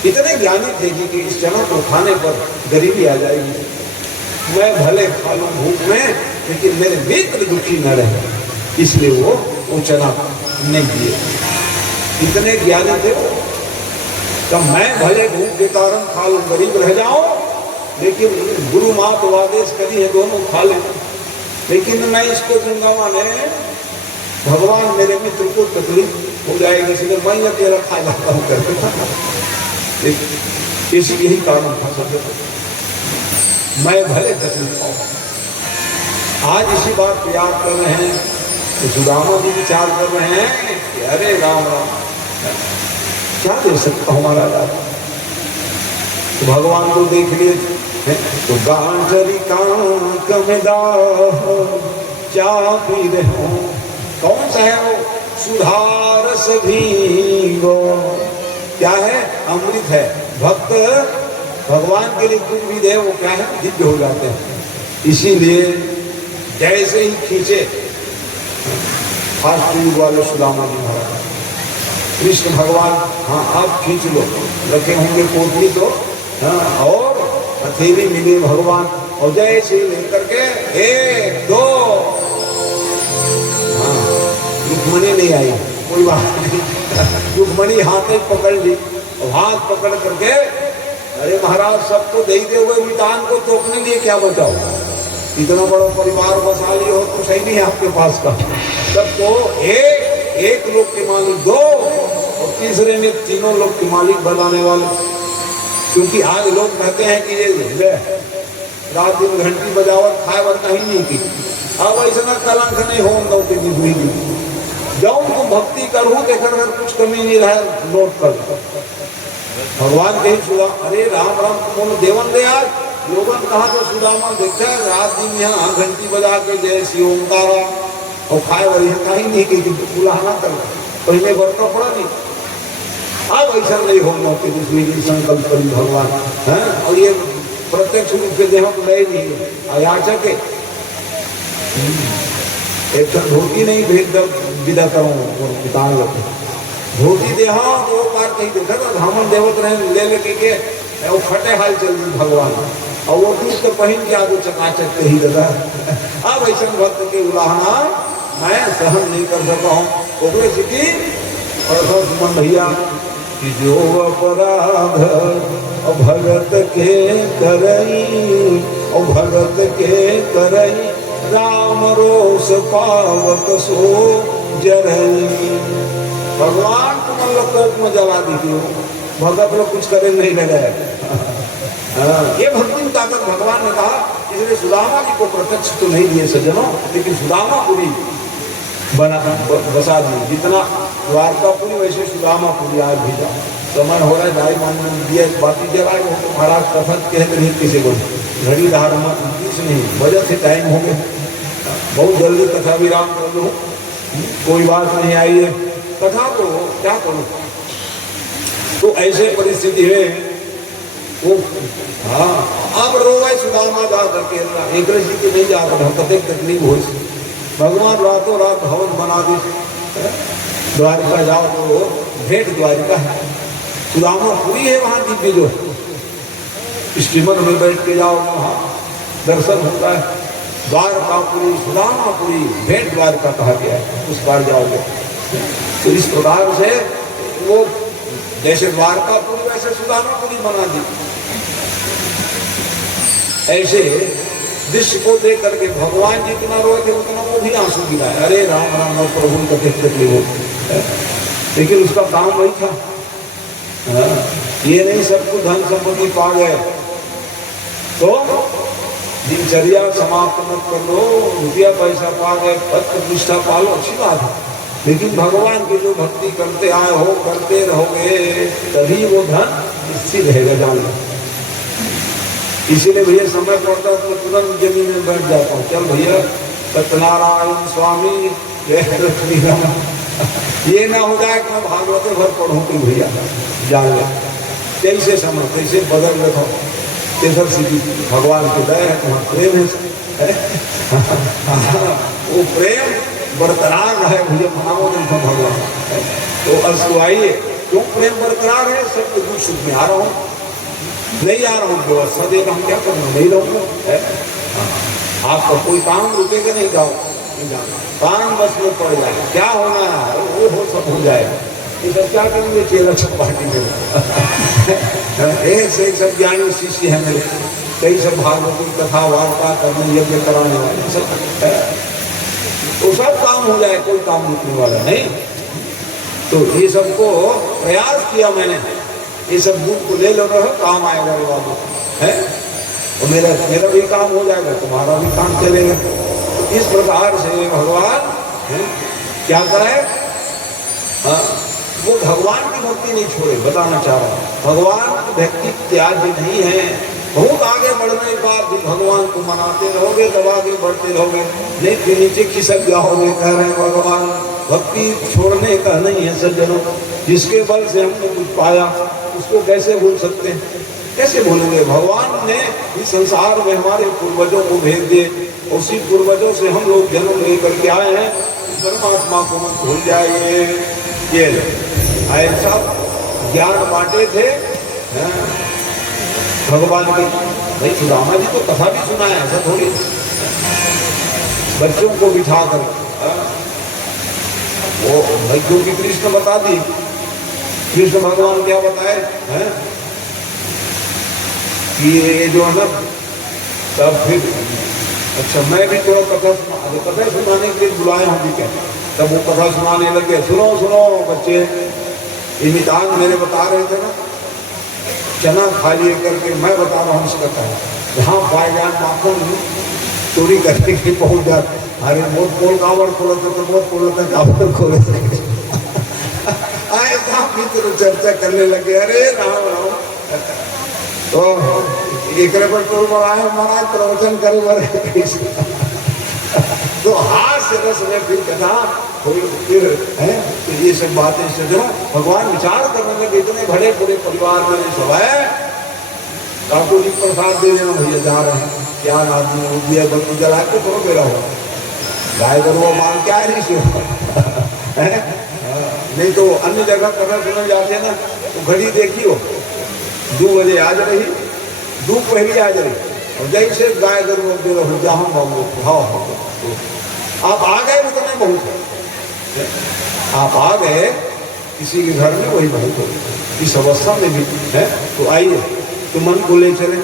इतने ज्ञानी थे कि इस चना को खाने पर गरीबी आ जाएगी, मैं भले खा लूं भूख में, लेकिन मेरे मित्र दुखी न रहे, इसलिए वो चना नहीं दिए। इतने ज्ञानी थे वो। तो मैं भले भूख के कारण खा लूं, गरीब रह जाऊं, लेकिन गुरु माँ तो आदेश करी है दोनों खा लें, लेकिन मैं इसको दूंगा माने भगवान मेरे मित्र को तकलीफ हो जाएगी, इसलिए मैं अकेला खा जाता हूँ करके। इसी यही कारण था सब, मैं भले तकलीफ पाऊँ। आज इसी बात को याद कर रहे हैं, तो सुदामा जी विचार कर रहे हैं कि अरे राम राम, क्या दे सकता हमारा दादा? तो भगवान को देख लिए तो गांजरी कांक में दाह क्या पी रहे हो? कौन सा है वो? सुधारस भीगो। क्या है? अमृत है। भक्त भगवान के लिए कुछ भी दे वो क्या है? दिव्य हो जाते हैं। इसीलिए जैसे ही खींचे फास्ट युग वाले सुदामा जी महाराज, कृष्ण भगवान, हाँ आप खींच लो, रखे होंगे पोटली तो, हाँ, और हथेली मिले भगवान, और जैसे ही लेकर के 1 2, हाँ रुक्मणी नहीं आई, कोई बात नहीं, रुक्मणी हाथ में पकड़ ली, और हाथ पकड़ करके अरे महाराज सबको दे दे हुए विधान को तोड़ने लिए क्या बचाओ? इतना बड़ा परिवार बसा लिया हो तो सही नहीं है आपके पास का। सबको एक लोग के मालिक 2, और तीसरे में तीनों लोग के मालिक बनाने वाले। क्योंकि आज लोग कहते हैं कि ये रात दिन घंटी बजावत खाए वरना ही नहीं की, अब ऐसा न कलंक नहीं हो दो कि हुई जाऊं तुम भक्ति करूं देखकर अगर कुछ कमी नहीं रहा नोट कर भगवान कहीं सुधा, अरे राम राम तुम देवन दे आज लोगन कहा तो सुदामा देखा रात दिन यहाँ घंटी बजा के जय श्री ओंकारा और खाए वाली कहीं नहीं की बुलाना कर पहले बरता पड़ा नहीं। अब ऐसा नहीं होना कि दूसरी संकल्प करी भगवान है, और ये प्रत्यक्ष रूप से देह को नहीं नहीं अयाचक है। एक धोती नहीं भेद विदा करूँ वितान लगते धोती देहा वो बार कहीं देखा था धामन देवत रहे ले लेके के वो फटे हाल चल रही भगवान, और वो दूध तो पहन के आगे चकाचक ही लगा। अब ऐसा भक्त के उलाहना मैं सहन नहीं कर सका हूँ। ओकरे सिटी और सुमन भैया कि जो अपराध भगत के करई और भगत के करई राम रोष पावत सो जरई। भगवान तुम लोग कोप में जला दीजिए, भगत लोग कुछ करे नहीं लगा। ये भक्ति में ताकत भगवान ने कहा, इसलिए सुदामा जी को प्रत्यक्ष तो नहीं दिए सज्जनों, लेकिन सुदामापुरी बसा दिए। जितना द्वारकापुरी वैसे सुदामापुरी आज भी जाओ। समय हो रहा है दाई मान दिया बाती जलाए हो तो महाराज कथा कहते नहीं किसी को घड़ी धारणा कुछ नहीं, वजह से टाइम हो गया, बहुत जल्दी कथा विराम कर लो, कोई बात नहीं आई है कथा को क्या करूँ। तो ऐसे परिस्थिति है वो, हाँ अब रोए सुदामा जा करके एक ऋषि के नहीं जा रहा कतक तकलीफ हो। भगवान रातों रात भवन बना दी, द्वारका जाओ तो भेंट द्वारिका है, सुदामापुरी है वहाँ दिव्य जो स्टीमर में बैठ के जाओ वहाँ दर्शन होता है। द्वारकापुरी सुदामापुरी भेंट द्वारका कहा गया है, उस बार जाओगे। तो इस प्रकार से वो जैसे द्वारकापुरी वैसे सुदामापुरी बना दी। ऐसे दृश्य को देख करके भगवान जितना रोए थे उतना वो भी आंसू गिराए। अरे राम राम प्रभु का तकलीफ हो। लेकिन उसका काम वही था। ये नहीं सबको धन संपत्ति पा गए तो दिनचर्या समाप्त मत कर लो, रुपया पैसा पा गए, पद प्रतिष्ठा पा लो, अच्छी बात है, लेकिन भगवान की जो भक्ति करते आए हो, करते रहोगे, तभी वो धन स्थिर रहेगा। जान लो, इसीलिए भैया समय पड़ता तो तुरंत जमीन में बैठ जाता हूँ, चल भैया सत्यनारायण स्वामी ये ना हो जाए कि मैं भागवत भर पढ़ूँ कि भैया जान लो कैसे समय कैसे बदल रखा केसर सिद्धि भगवान की दया है, प्रेम है, वो प्रेम बरकरार रहे भैया, मनाओ देखो भगवान। तो असुआइए क्यों प्रेम बरकरार है, सब दुख सुख में आ रहा हूँ, नहीं आ रहा हूँ व्यवस्था देगा, हम क्या करना, नहीं रहूँगा। आपका कोई काम रुकेगा नहीं, जाओ काम बस में पड़ जाए, क्या होना है वो हो, सब हो जाएगा। ये सब क्या करेंगे, चेला चपाटी में एक से सब ज्ञानी शिष्य है मेरे, कई सब भागवती कथा वार्ता करने यज्ञ कराने वाले सब, तो सब काम हो जाए, कोई काम रुकने वाला नहीं। तो ये सबको प्रयास किया मैंने, ये सब बुक को ले लो, रहो काम आएगा बाबू है, और मेरा भी काम हो जाएगा, तुम्हारा भी काम चलेगा। तो इस प्रकार से भगवान क्या करे, वो भगवान की भक्ति नहीं छोड़े, बताना चाह रहा हूँ, भगवान की भक्ति त्याज्य नहीं है। बहुत आगे बढ़ने के बाद भी भगवान को मनाते रहोगे, तब आगे बढ़ते रहोगे, नहीं फिर नीचे खिसक जाओगे। कह रहे हैं भगवान भक्ति छोड़ने का नहीं है सज्जनों, जिसके बल से हमने कुछ पाया उसको कैसे भूल सकते हैं, कैसे भूलेंगे। भगवान ने इस संसार में हमारे पूर्वजों को भेज दिए, उसी पूर्वजों से हम लोग जन्म लेकर के आए हैं, परमात्मा को मत भूल जाइए। ये ऐसा ज्ञान बांटे थे भगवान के, भाई सुदामा जी तो कथा भी सुना है, ऐसा थोड़ी बच्चों को बिठा कर वो भाई, क्योंकि कृष्ण बता दी, कृष्ण भगवान क्या बताए हैं कि ये जो है ना तब फिर अच्छा मैं भी थोड़ा कथा सुनाने के लिए बुलाया हूँ भी क्या, तब वो कथा सुनाने लगे, सुनो सुनो बच्चे, ये नितान मेरे बता रहे थे ना, चना खा लिए करके, मैं बता रहा हूँ इसका कहा, जहाँ भाईजान माखन चोरी करने के पहुंच जाते, अरे मोट पोल कावड़ खोलते तो मोट खोलते कावड़ खोलते ऐसा मित्र चर्चा करने लगे, अरे राम राम, तो एक पर टोल पर आए महाराज प्रवचन करे बड़े तो हास्य रस में फिर कथा फिर है, तो ये सब बातें सजना भगवान विचार करने लगे, इतने बड़े पूरे परिवार में सब है, ठाकुर जी प्रसाद देने में भैया जा रहे हैं, क्या आदमी हो दिया बत्ती जला के थोड़ा मेरा हो गाय गरुआ मान क्या है नहीं तो अन्य जगह कथा सुनने जाते हैं ना, तो घड़ी देखी हो 2 बजे आज रही, 2 पहली आज रही, और जैसे गाय गरुआ मेरा हो जहाँ मांगो हाँ आप आ गए उतने बहुत है, आप आ गए किसी के घर में वही बहुत हो, इस अवस्था में भी है, तो आइए तो मन को ले चले,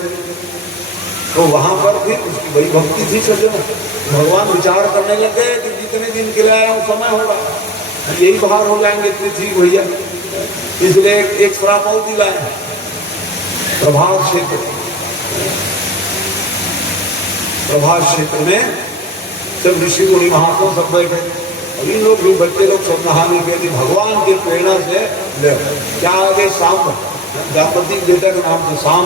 तो वहां पर फिर उसकी बड़ी भक्ति थी सज्जनों। भगवान विचार करने लगे कि जितने दिन के लिए आया हूँ समय होगा, यही बाहर हो जाएंगे पृथ्वी भैया, इसलिए एक श्राप और दिलाए, प्रभास क्षेत्र में सब ऋषि मुनि महात्मा सब बैठे, और इन लोग भी बच्चे लोग सब नहाने के लिए भगवान की प्रेरणा से ले क्या आगे शाम जापति बेटा के नाम से शाम,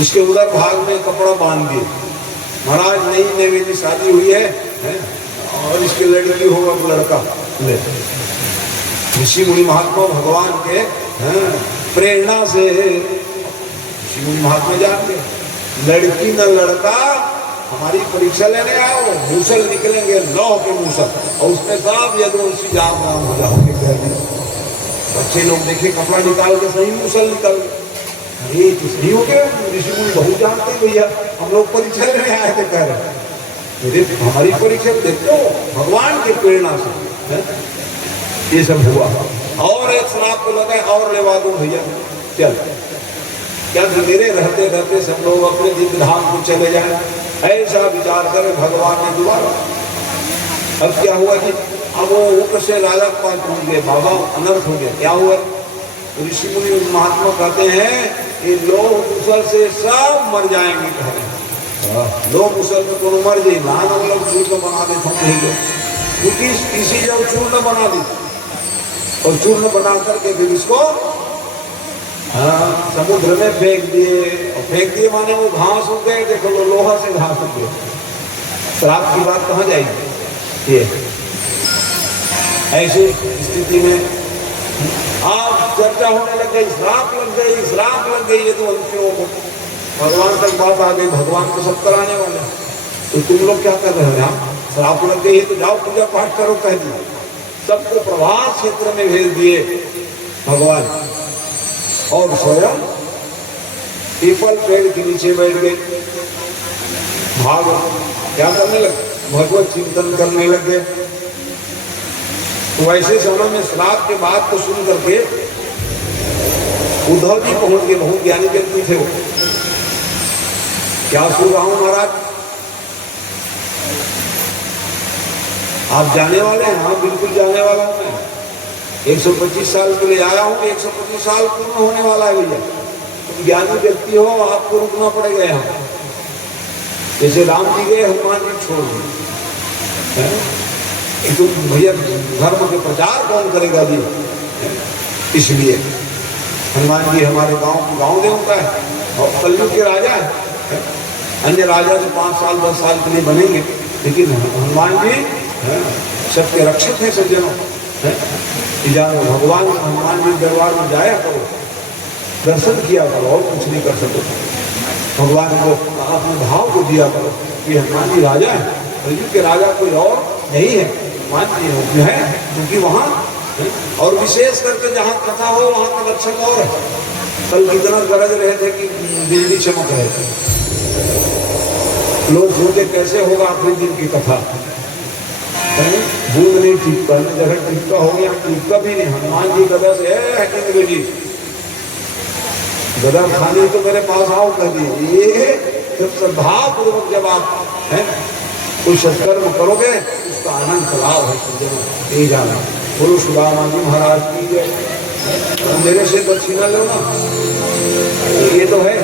उसके उधर भाग में कपड़ा बांध दिए, महाराज नई नई शादी हुई है और इसकी लड़की होगा लड़का ले। ऋषि मुनि महात्मा भगवान के प्रेरणा से ऋषि मुनि महात्मा जाते, लड़की न लड़का हमारी परीक्षा लेने आओ, मूसल निकलेंगे लौ के मूसल, और उसमें साफ यदुवंशी जाम नाम हो जाओगे। बच्चे लोग देखे कपड़ा निकाल के सही मूसल निकल, ये तो सही हो गया, ऋषि मुनि बहुत जानते भैया, हम लोग परीक्षा लेने आए थे कह रहे, हमारी परीक्षा देखो भगवान के प्रेरणा से ये सब हुआ। और एक श्राप को लगा और लेवा दो भैया, चल क्या मेरे रहते रहते सब लोग अपने दिव्य धाम को चले जाए, ऐसा विचार कर भगवान ने दोबारा। अब क्या हुआ कि अब वो ऊपर से राजा के पास पहुंच गए, बाबा अनर्थ हो गया, क्या हुआ? ऋषि मुनि महात्मा कहते हैं ये लोग मुसल से सब मर जाएंगे, कह रहे हैं लोग मुसल में कोनो मर जाए, नान हम लोग चूर्ण बना देते हैं, क्योंकि इसी जब चूर्ण बना दी और चूर्ण बना करके फिर इसको समुद्र में फेंक दिए, और फेंक दिए माने वो घास हो गए, देखो लो लोहा से घास हो गए, श्राप की बात कहाँ जाएगी? ये ऐसी स्थिति में आप चर्चा होने लग गई, श्राप लग गई, श्राप लग गई, ये तो अंशों को भगवान तक बात आ गई, भगवान को सब कराने वाले, तो तुम लोग क्या कर रहे हो? यहाँ श्राप लग गई है तो जाओ पूजा पाठ करो, कह दिया। सबको प्रभास क्षेत्र में भेज दिए भगवान, और स्वयं पीपल पेड़ के नीचे बैठ गए, भाग क्या करने लगे? भगवत चिंतन करने लग गए। तो वैसे समय में श्राप के बाद को सुन करके उद्धव जी पहुंच गए, बहुत ज्ञानी व्यक्ति थे वो। क्या सुन रहा हूं महाराज, आप जाने वाले हैं? हाँ बिल्कुल जाने वाला हूं मैं, 125 साल के लिए आया हूं, 125 साल पूर्ण होने वाला है भैया। तुम ज्ञानी व्यक्ति हो, आपको रुकना पड़ेगा यहाँ। जैसे राम जी गए, हनुमान जी छोड़ दिए, तो भैया धर्म के प्रचार कौन करेगा जी? इसलिए हनुमान जी हमारे गांव देवता है और कलयुग के राजा है। अन्य राजा तो 5 साल 10 साल के लिए बनेंगे, लेकिन हनुमान जी सबके रक्षक हैं सज्जनों। जानो भगवान हनुमान जी दरबार में जाया करो, दर्शन किया करो, और कुछ नहीं कर सको। भगवान को अपने भाव को दिया करो कि हनुमान जी राजा है, कलयुग के राजा कोई और नहीं है, हनुमान जी है, क्योंकि वहाँ और विशेष करके जहाँ कथा हो वहाँ का लक्षण और है। कल कितना गरज रहे थे कि बिजली चमक रहे थे, लोग सोचे कैसे होगा आखिरी दिन की कथा, बूंद नहीं टिपका, जगह टिपका हो गया, टिपका भी नहीं। हनुमान जी गदा से है जी गदा खाने तो मेरे पास आओ कर दिए। ये जब श्रद्धा पूर्वक जब आप हैं कोई सत्कर्म करोगे उसका आनंद लाभ है, यही जाना। गुरु सुदामा जी महाराज की जय। मेरे से दक्षिणा लो ना, ये तो है,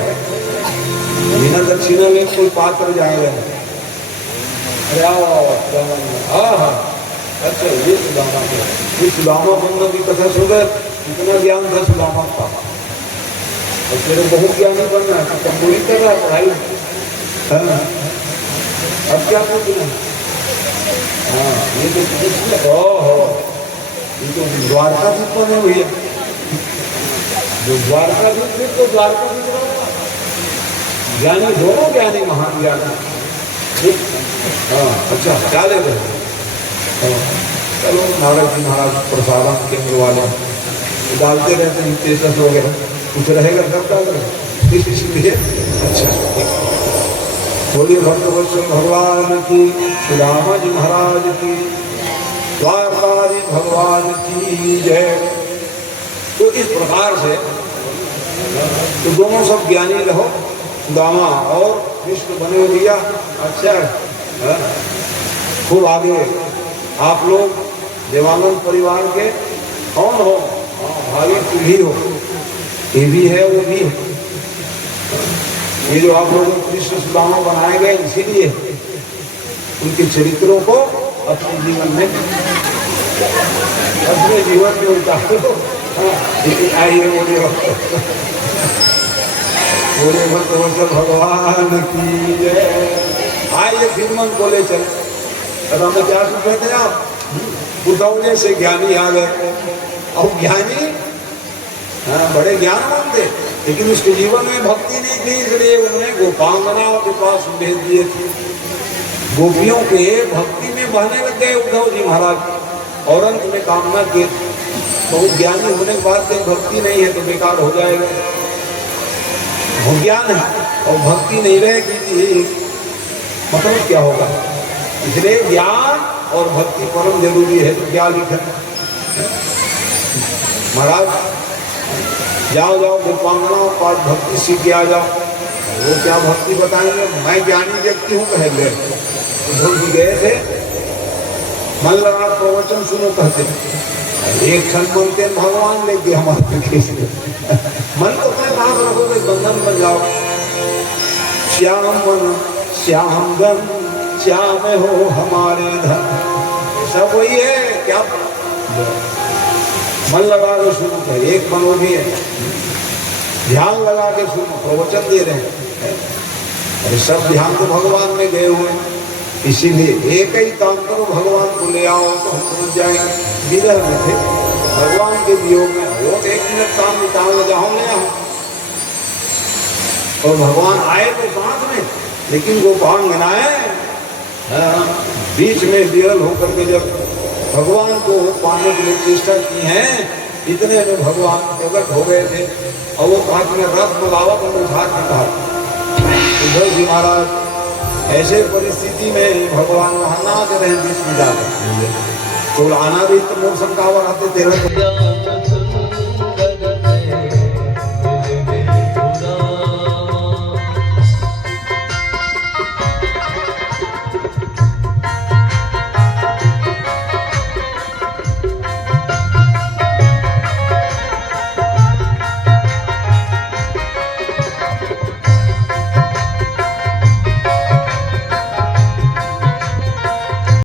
बिना दक्षिणा ले कोई पात्र जाएगा। अरे हाँ अच्छा, ये सुदामा के, ये सुदामा बंधु की कथा सुनकर इतना ज्ञान था सुदामा का, और तेरे बहुत ज्ञानी बनना है, तंबूरी कर रहा है पढ़ाई। अब क्या पूछना? हाँ ये तो द्वारका भी बने हुई है, जो द्वारका भी फिर तो द्वारका भी ज्ञानी, दोनों ज्ञानी, महान ज्ञानी। हाँ अच्छा क्या ले रहे? चलो नारद जी महाराज प्रसादम केंद्र वाले डालते रहते हैं स्टेटस वगैरह, कुछ रहेगा सब डाल रहे, इसलिए अच्छा। बोलिए भक्तवत्सल भगवान की, सुदामा जी महाराज की, द्वारकाधीश भगवान की जय। तो इस प्रकार से तो दोनों सब ज्ञानी रहो, सुदामा और विष्णु बने भैया। अच्छा खूब आगे आप लोग देवानंद परिवार के कौन हो? भाई पीढ़ी हो, ये भी है वो भी है। ये जो आप लोगों को कृष्ण सुदामा बनाए गए इसीलिए उनके चरित्रों को अपने जीवन में उतारो। आइए बोले भक्तवत्सल भगवान की जय। आइए फिर मन को ले चले। और हमें क्या सुन रहे थे आप? बुद्धौले से ज्ञानी आ गए, और ज्ञानी बड़े ज्ञानवान थे, लेकिन उसके जीवन में भक्ति नहीं थी, इसलिए उन्होंने गोपांगनाओं के पास भेज दिए थे। गोपियों के भक्ति में बहने लग गए उद्धव जी महाराज, और अंत में कामना की बहुत ज्ञानी होने के बाद भक्ति नहीं है तो बेकार हो जाएगा। ज्ञान है और भक्ति नहीं रहेगी, मतलब क्या होगा? इसलिए ज्ञान और भक्ति परम जरूरी है। तो क्या लिखा महाराज? जाओ गोपांगनाओं पास भक्ति सीख के आ जाओ। वो क्या भक्ति बताएंगे? मैं ज्ञानी व्यक्ति हूँ कहेंगे। तो गए थे मन लगा प्रवचन सुनो कहते एक क्षण मन के भगवान लेके हमारे खींच मन को अपने पास रखोगे बंधन बन जाओ। श्याम मन श्याम गन श्याम हो हमारे धन, सब वही है क्या। मन लगा के सुनो कर एक मन वो भी है, ध्यान लगा के सुनो प्रवचन दे रहे हैं। अरे सब ध्यान तो भगवान में गए हुए, इसीलिए एक ही काम करो भगवान को ले आओ तो हम समझ जाएंगे। विरह में थे भगवान के वियोग में हो तो 1 मिनट काम निकाल जाओ ले आओ, और भगवान आए तो साथ में, लेकिन गोपाल मनाए बीच में विरल होकर के जब भगवान को पाने के लिए चेष्टा की है, इतने में भगवान प्रकट हो गए थे और वो कहा कि रथ बुलावत और उठा के कहा उधर जी महाराज ऐसे परिस्थिति में भगवान वहां ना रहे बीच में जाकर तो आना भी तो मौसम का आते तेरह